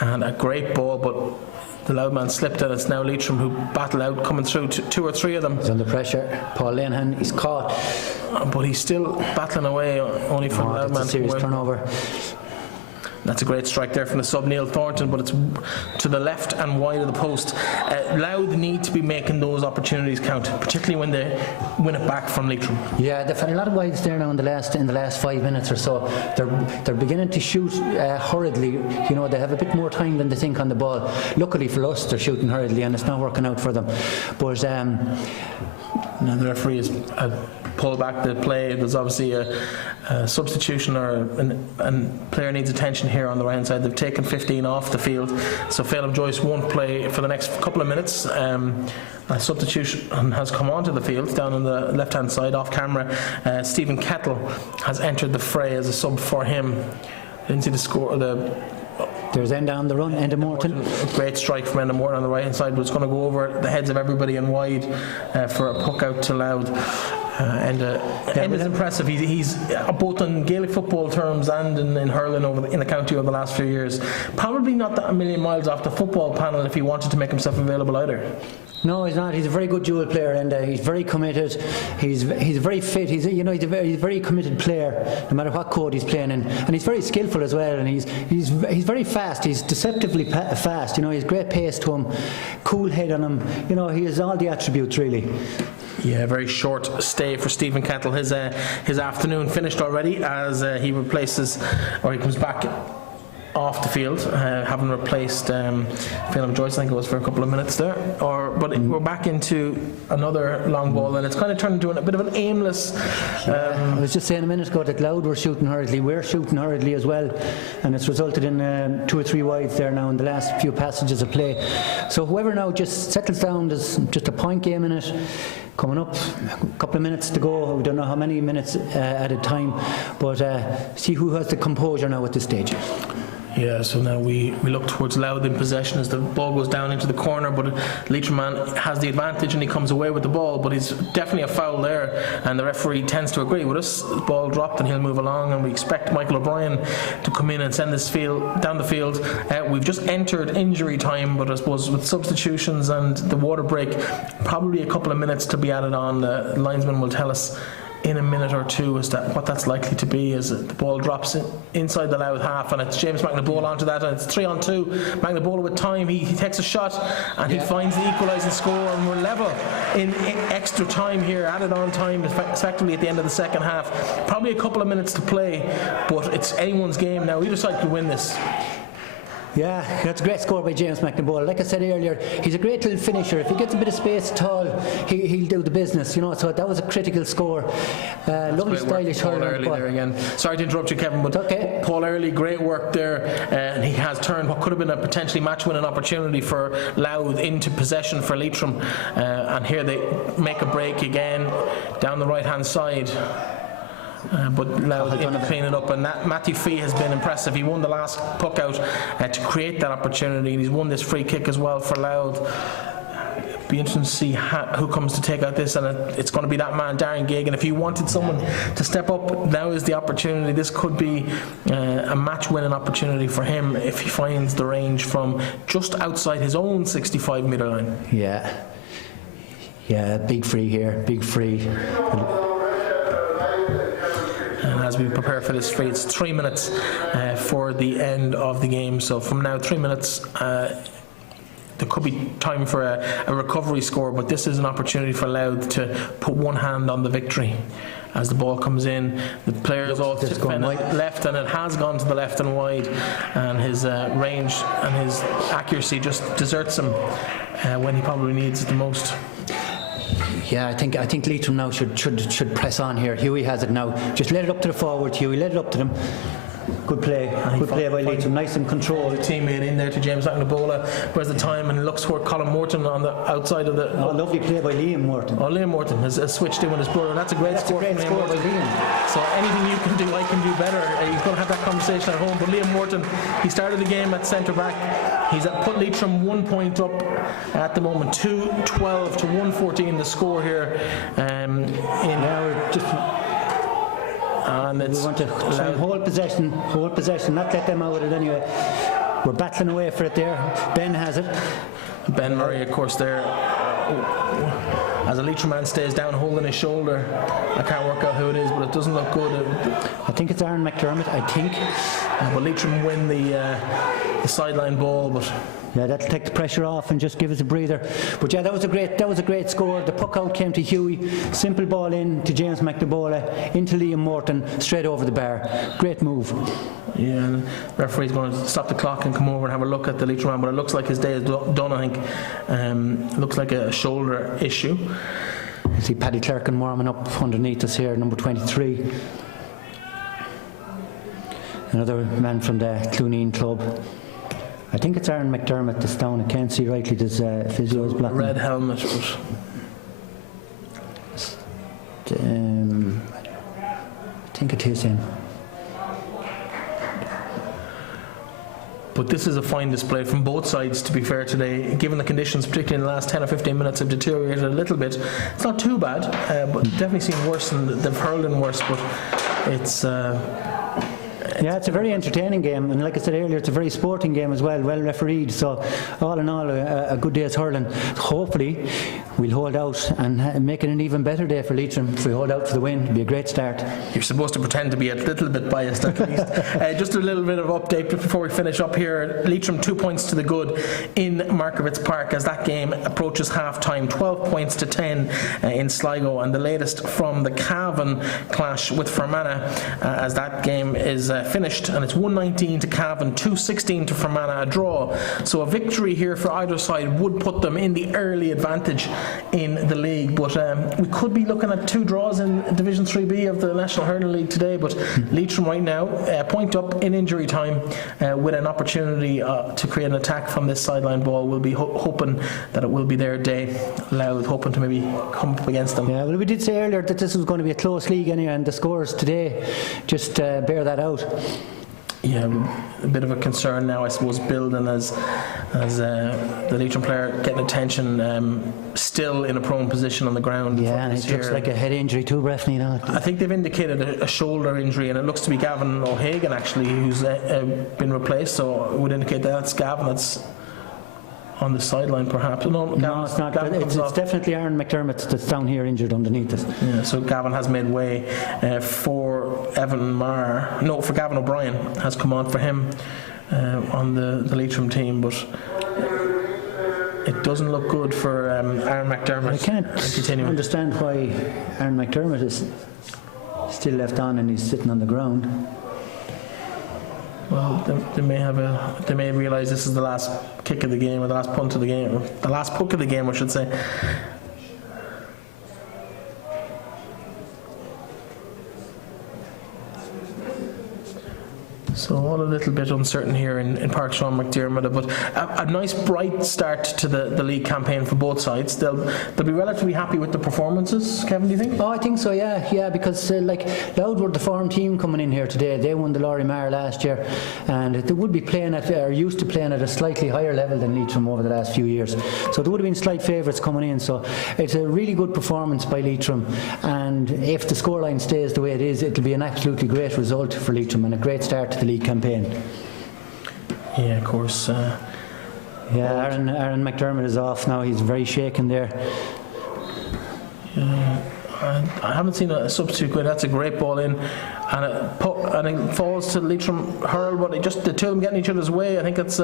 and a great ball, but the Louth man slipped, and it's now Leitrim who battle out, coming through 2 or 3 of them. He's under pressure. Paul Lenihan, he's caught, but he's still battling away, only for the Louth man. That's a serious turnover. That's a great strike there from the sub Neil Thornton, but it's to the left and wide of the post. Louth need to be making those opportunities count, particularly when they win it back from Leitrim. Yeah, they've had a lot of wides there now in the last 5 minutes or so. They're beginning to shoot hurriedly. You know, they have a bit more time than they think on the ball. Luckily for us, they're shooting hurriedly, and it's not working out for them. But now the referee has pulled back the play. There's obviously a substitution, or a player needs attention here on the right hand side. They've taken 15 off the field, so Phelim Joyce won't play for the next couple of minutes. A substitution has come onto the field down on the left hand side off camera. Stephen Kettle has entered the fray as a sub for him. Didn't see the score. There's Enda on the run, Enda Morton. Great strike from Enda Morton on the right hand side, but it's going to go over the heads of everybody and wide for a puck out to Louth. Enda's impressive. He's both in Gaelic football terms and in hurling in the county over the last few years. Probably not that a million miles off the football panel if he wanted to make himself available either. No, he's not. He's a very good dual player, and he's very committed. He's very fit. He's a very committed player, no matter what code he's playing in, and he's very skillful as well. And he's very fast. He's deceptively fast. You know, he's great pace to him, cool head on him. You know, he has all the attributes really. Yeah, very short stay for Stephen Kettle. His afternoon finished already as he comes back off the field, having replaced Phelim Joyce. I think it was for a couple of minutes there. But we're back into another long ball, and it's kind of turned into a bit of an aimless. I was just saying a minute ago that Louth were shooting hurriedly. We're shooting hurriedly as well, and it's resulted in 2 or 3 wides there now in the last few passages of play. So whoever now just settles down, there's just a point game in it. Coming up, a couple of minutes to go. We don't know how many minutes at a time, but see who has the composure now at this stage. Yeah, so now we look towards Louth in possession as the ball goes down into the corner, but Leitrim man has the advantage and he comes away with the ball, but he's definitely a foul there, and the referee tends to agree with us. The ball dropped and he'll move along, and we expect Michael O'Brien to come in and send this field down the field. We've just entered injury time, but I suppose with substitutions and the water break, probably a couple of minutes to be added on. The linesman will tell us in a minute or two as to what that's likely to be, as the ball drops inside the Louth half, and it's James McNabola onto that, and it's 3-on-2. McNabola with time, he takes a shot and he finds the equalising score, and we're level in extra time here, added on time effectively at the end of the second half. Probably a couple of minutes to play, but it's anyone's game now. Either side could win this. Yeah, that's a great score by James McNabola. Like I said earlier, he's a great little finisher. If he gets a bit of space at all, he'll do the business, you know. So that was a critical score. Lovely, stylish Paul hurler. Early there again. Sorry to interrupt you, Kevin, but okay. Paul Early, great work there, and he has turned what could have been a potentially match-winning opportunity for Louth into possession for Leitrim. And here they make a break again down the right-hand side. But Louth able to clean it up, and Matthew Fee has been impressive. He won the last puck out to create that opportunity, and he's won this free kick as well for Louth. Be interesting to see who comes to take out this, and it's going to be that man, Darren Gagan. If you wanted someone to step up, now is the opportunity. This could be a match-winning opportunity for him if he finds the range from just outside his own 65-metre line. Yeah, big free here, big free. And as we prepare for this free, it's 3 minutes for the end of the game. So from now, 3 minutes, there could be time for a recovery score, but this is an opportunity for Louth to put one hand on the victory. As the ball comes in, the players all defend it left, and it has gone to the left and wide, and his range and his accuracy just deserts him when he probably needs it the most. Yeah, I think Leitrim now should press on here. Huey has it now. Just let it up to the forward, Huey. Let it up to them. Good play by Leitrim, nice and controlled. Teammate in there to James McNabola. Where's the time, and looks for Colin Morton on the outside of the. Lovely play by Liam Morton. Liam Morton has switched in with his brother. That's a great score by Liam. So anything you can do, I can do better. He's going to have that conversation at home. But Liam Morton, he started the game at centre back. He's put Leitrim 1 point up at the moment, 2-12 to 1-14 the score here. And we want to try and hold possession, not let them out with it anyway. We're battling away for it there. Ben has it. Ben Murray, of course, there. as a Leitrim man stays down holding his shoulder. I can't work out who it is, but it doesn't look good. I think it's Aaron McDermott, I think. But Leitrim win the sideline ball, but Yeah, that'll take the pressure off and just give us a breather. But yeah, that was a great score. The puck out came to Hughie, simple ball in to James McNabola, into Liam Morton, straight over the bar. Great move. Yeah, and the referee's going to stop the clock and come over and have a look at the Leitrim man, but it looks like his day is done, I think. It looks like a shoulder issue. You see Paddy Clerkin warming up underneath us here, number 23. Another man from the Cluneen club. I think it's Aaron McDermott that's down. I can't see rightly. There's physio's blocking. Red helmet, but I think it is him. But this is a fine display from both sides, to be fair, today. Given the conditions, particularly in the last 10 or 15 minutes, have deteriorated a little bit. It's not too bad, but definitely seen worse, and they've hurled in worse, but it's... Yeah, it's a very entertaining game, and like I said earlier, it's a very sporting game as well, well refereed. So all in all, a good day's hurling. Hopefully we'll hold out and make it an even better day for Leitrim. If we hold out for the win, it'll be a great start. You're supposed to pretend to be a little bit biased at least. Just a little bit of update before we finish up here. Leitrim 2 points to the good in Markovitz Park as that game approaches half time. 12 points to 10 in Sligo, and the latest from the Cavan clash with Fermanagh as that game is finished, and it's 119 to Cavan, 216 to Fermanagh, a draw. So a victory here for either side would put them in the early advantage in the league, but we could be looking at 2 draws in Division 3B of the National Hurling League today. But Leitrim right now point up in injury time with an opportunity to create an attack from this sideline ball. We'll be hoping that it will be their day. Louth hoping to maybe come up against them. Yeah, well, we did say earlier that this was going to be a close league anyway, and the scores today just bear that out. Yeah, a bit of a concern now, I suppose, building as the Leitrim player getting attention, still in a prone position on the ground. Yeah, and it looks like a head injury too, Breffney. I think they've indicated a shoulder injury, and it looks to be Gavin O'Hagan actually who's been replaced, so it would indicate that's Gavin that's on the sideline perhaps. No, it's not. It's definitely Aaron McDermott that's down here injured underneath it. Yeah, so Gavin has made way for for Gavin O'Brien has come on for him on the Leitrim team, but it doesn't look good for Aaron McDermott. I can't understand why Aaron McDermott is still left on and he's sitting on the ground. Well, they may realise this is the last kick of the game, or the last punt of the game, or the last puck of the game, I should say. So all a little bit uncertain here in Park Sean McDermott, but a nice bright start to the league campaign for both sides. They'll be relatively happy with the performances, Kevin, do you think? Oh, I think so, yeah, because Louth were the form team coming in here today. They won the Laurie Mar last year, and they would be playing used to playing at a slightly higher level than Leitrim over the last few years. So there would have been slight favourites coming in. So it's a really good performance by Leitrim, and if the scoreline stays the way it is, it'll be an absolutely great result for Leitrim and a great start to the league campaign. Yeah, of course. Aaron McDermott is off now. He's very shaken there. I haven't seen a substitute go. That's a great ball in, and it falls to Leitrim hurl, but the two of them getting each other's way. I think it's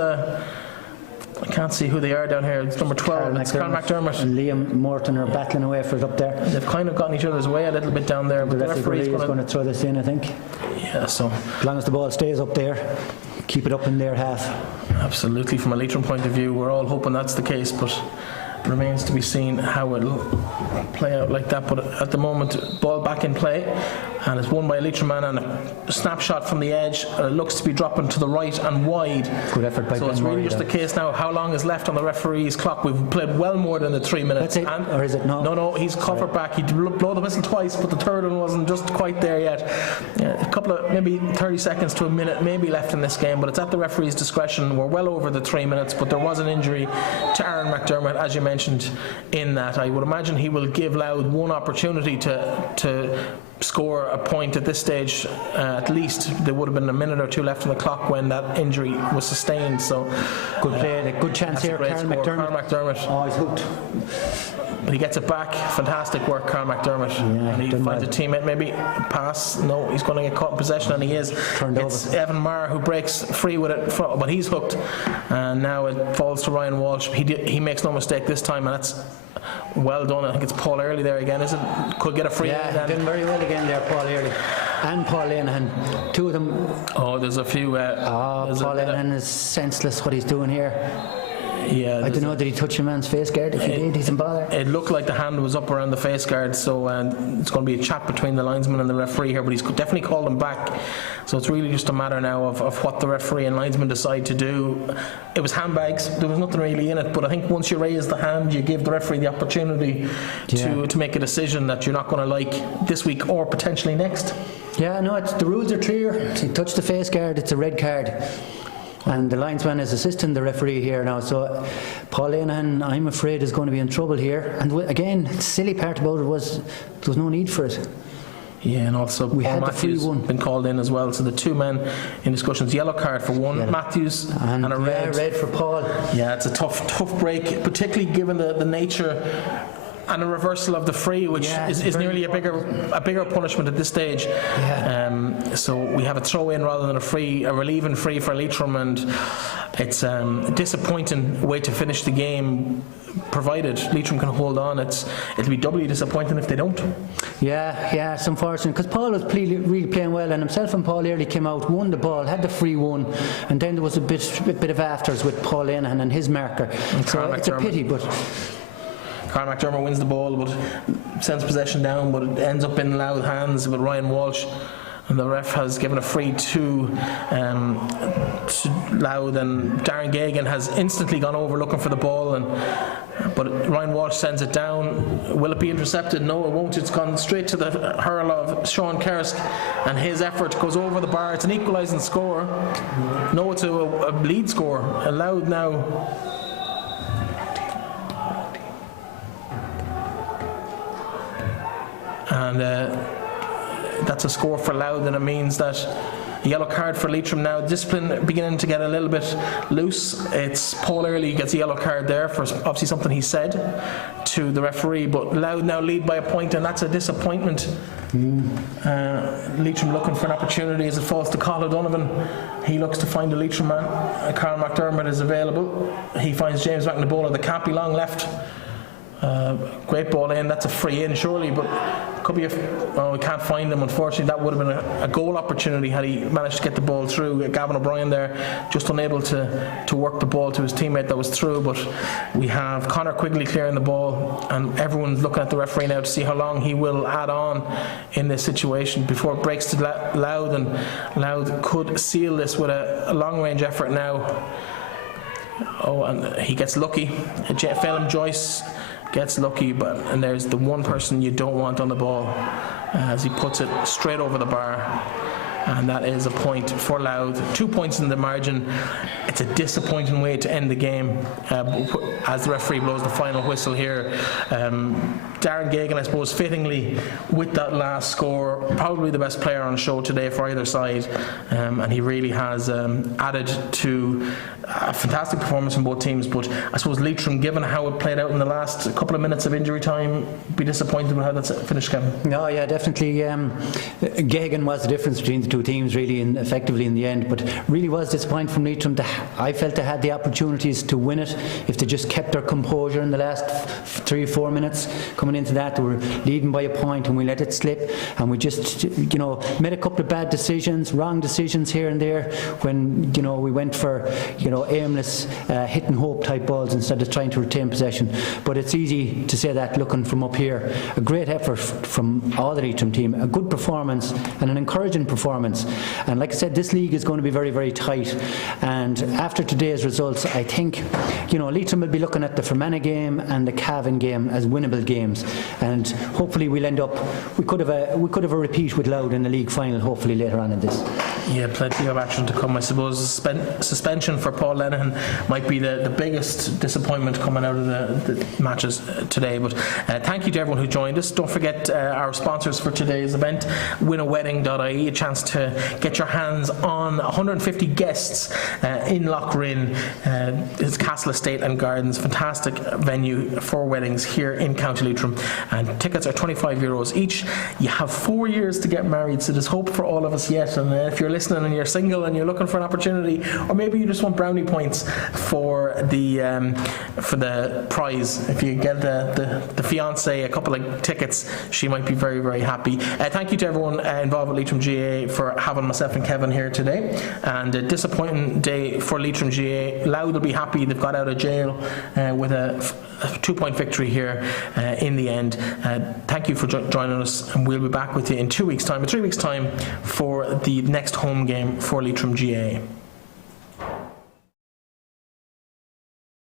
I can't see who they are down here. It's number 12. It's Carl McDermott and Liam Morton are battling away for it up there. They've kind of gotten each other's way a little bit down there, but the referee is going to throw this in, I think. Yeah, so as long as the ball stays up there, keep it up in their half. Absolutely, from a Leitrim point of view, we're all hoping that's the case, but remains to be seen how it'll play out like that. But at the moment, ball back in play, and it's won by a Leitrim man, and a snapshot from the edge, and it looks to be dropping to the right and wide. Good effort by So it's really just the case now, how long is left on the referee's clock? We've played well more than the 3 minutes. That's it. Or is it no? No, he's covered back. He blew the whistle twice, but the third one wasn't just quite there yet. A couple of, maybe 30 seconds to a minute maybe left in this game, but it's at the referee's discretion. We're well over the 3 minutes, but there was an injury to Aaron McDermott, as you mentioned in that. I would imagine he will give Louth one opportunity to score a point at this stage. At least there would have been a minute or two left on the clock when that injury was sustained. So good play, a good chance here. Carl McDermott. Oh, he's hooked. But he gets it back. Fantastic work, Carl McDermott. And he finds a teammate, maybe pass. No, he's going to get caught in possession, and he is. It's Evan Maher who breaks free with it, but he's hooked. And now it falls to Ryan Walsh. He makes no mistake this time, and that's well done. I think it's Paul Early there again, is it? Could get a free. Yeah, done very well again there, Paul Early. And Paul Lenihan, two of them. Oh, there's a few. Paul Lenihan is senseless what he's doing here. Yeah, I don't know, did he touch a man's face guard? If he did, he's in bother. It looked like the hand was up around the face guard, so it's going to be a chat between the linesman and the referee here, but he's definitely called him back. So it's really just a matter now of what the referee and linesman decide to do. It was handbags, there was nothing really in it, but I think once you raise the hand, you give the referee the opportunity to make a decision that you're not going to like this week or potentially next. Yeah, no, the rules are clear. If he touched the face guard, it's a red card. And the linesman is assisting the referee here now, so Paul Lenihan, I'm afraid, is going to be in trouble here. And again, the silly part about it was there was no need for it. Yeah, and also we Paul had Matthews the free one been called in as well. So the two men in discussions, yellow card for one, Matthews, and a red. Yeah, red for Paul. Yeah, it's a tough break, particularly given the nature and a reversal of the free, which is nearly a bigger punishment at this stage. Yeah. So we have a throw in rather than a relieving free for Leitrim, and it's a disappointing way to finish the game. Provided Leitrim can hold on, it'll be doubly disappointing if they don't. Yeah, it's unfortunate because Paul was really playing well, and himself and Paul Early came out, won the ball, had the free one, and then there was a bit of afters with Paul Lenihan and his marker. So it's a pity, but Carl McDermott wins the ball, but sends possession down, but it ends up in Louth hands with Ryan Walsh. And the ref has given a free to Louth, and Darren Gagan has instantly gone over looking for the ball, but Ryan Walsh sends it down. Will it be intercepted? No, it won't. It's gone straight to the hurl of Sean Kerrisk, and his effort goes over the bar. It's an equalising score. No, it's a lead score. Louth now. And that's a score for Louth, and it means that a yellow card for Leitrim now. Discipline beginning to get a little bit loose. It's Paul Early gets a yellow card there for obviously something he said to the referee, but Louth now lead by a point, and that's a disappointment. Leitrim looking for an opportunity as it falls to Colin O'Donovan. He looks to find a Leitrim man. Carl McDermott is available. He finds James back in the bowler. There can't be long left. Great ball in, that's a free in surely, but could be we can't find him. Unfortunately, that would have been a goal opportunity had he managed to get the ball through. Gavin O'Brien there just unable to work the ball to his teammate that was through, but we have Conor Quigley clearing the ball, and everyone's looking at the referee now to see how long he will add on in this situation before it breaks to Louth, and Louth could seal this with a long range effort now. Oh, and he gets lucky. Phelim Joyce gets lucky, and there's the one person you don't want on the ball as he puts it straight over the bar, and that is a point for Louth. 2 points in the margin. It's a disappointing way to end the game as the referee blows the final whistle here. Darren Gagan, I suppose, fittingly with that last score, probably the best player on show today for either side, and he really has added to a fantastic performance from both teams. But I suppose Leitrim, given how it played out in the last couple of minutes of injury time, be disappointed with how that's finished, Kevin. No, yeah, definitely. Gagan was the difference between the two teams, really, and effectively in the end. But really was disappointing from Leitrim. I felt they had the opportunities to win it if they just kept their composure in the last 3 or 4 minutes. Coming into that, they were leading by a point, and we let it slip, and we just, made a couple of bad decisions, wrong decisions here and there when, we went for, aimless hit and hope type balls instead of trying to retain possession. But it's easy to say that looking from up here. A great effort from all the Leitrim team, a good performance and an encouraging performance. And like I said, this league is going to be very, very tight. And after today's results, I think, Leitrim will be looking at the Fermanagh game and the Cavan game as winnable games. And hopefully we'll end up, we could have a repeat with Louth in the league final, hopefully later on in this. Yeah, plenty of action to come. I suppose suspension for Paul Lenihan might be the biggest disappointment coming out of the matches today. But thank you to everyone who joined us. Don't forget our sponsors for today's event, winaweding.ie, a chance to get your hands on 150 guests in Loughrinn. It's Castle Estate and Gardens, fantastic venue for weddings here in County Leitrim, and tickets are €25 each. You have 4 years to get married, so there's hope for all of us yet. And if you're listening and you're single and you're looking for an opportunity, or maybe you just want brownie points for the prize, if you get the fiance a couple of tickets, she might be very, very happy. Thank you to everyone involved with Leitrim GA for having myself and Kevin here today. And a disappointing day for Leitrim GA. Louth will be happy they've got out of jail with a 2-point victory here in the end. Thank you for joining us, and we'll be back with you in 2 weeks' time, 3 weeks' time, for the next home game for Leitrim GA.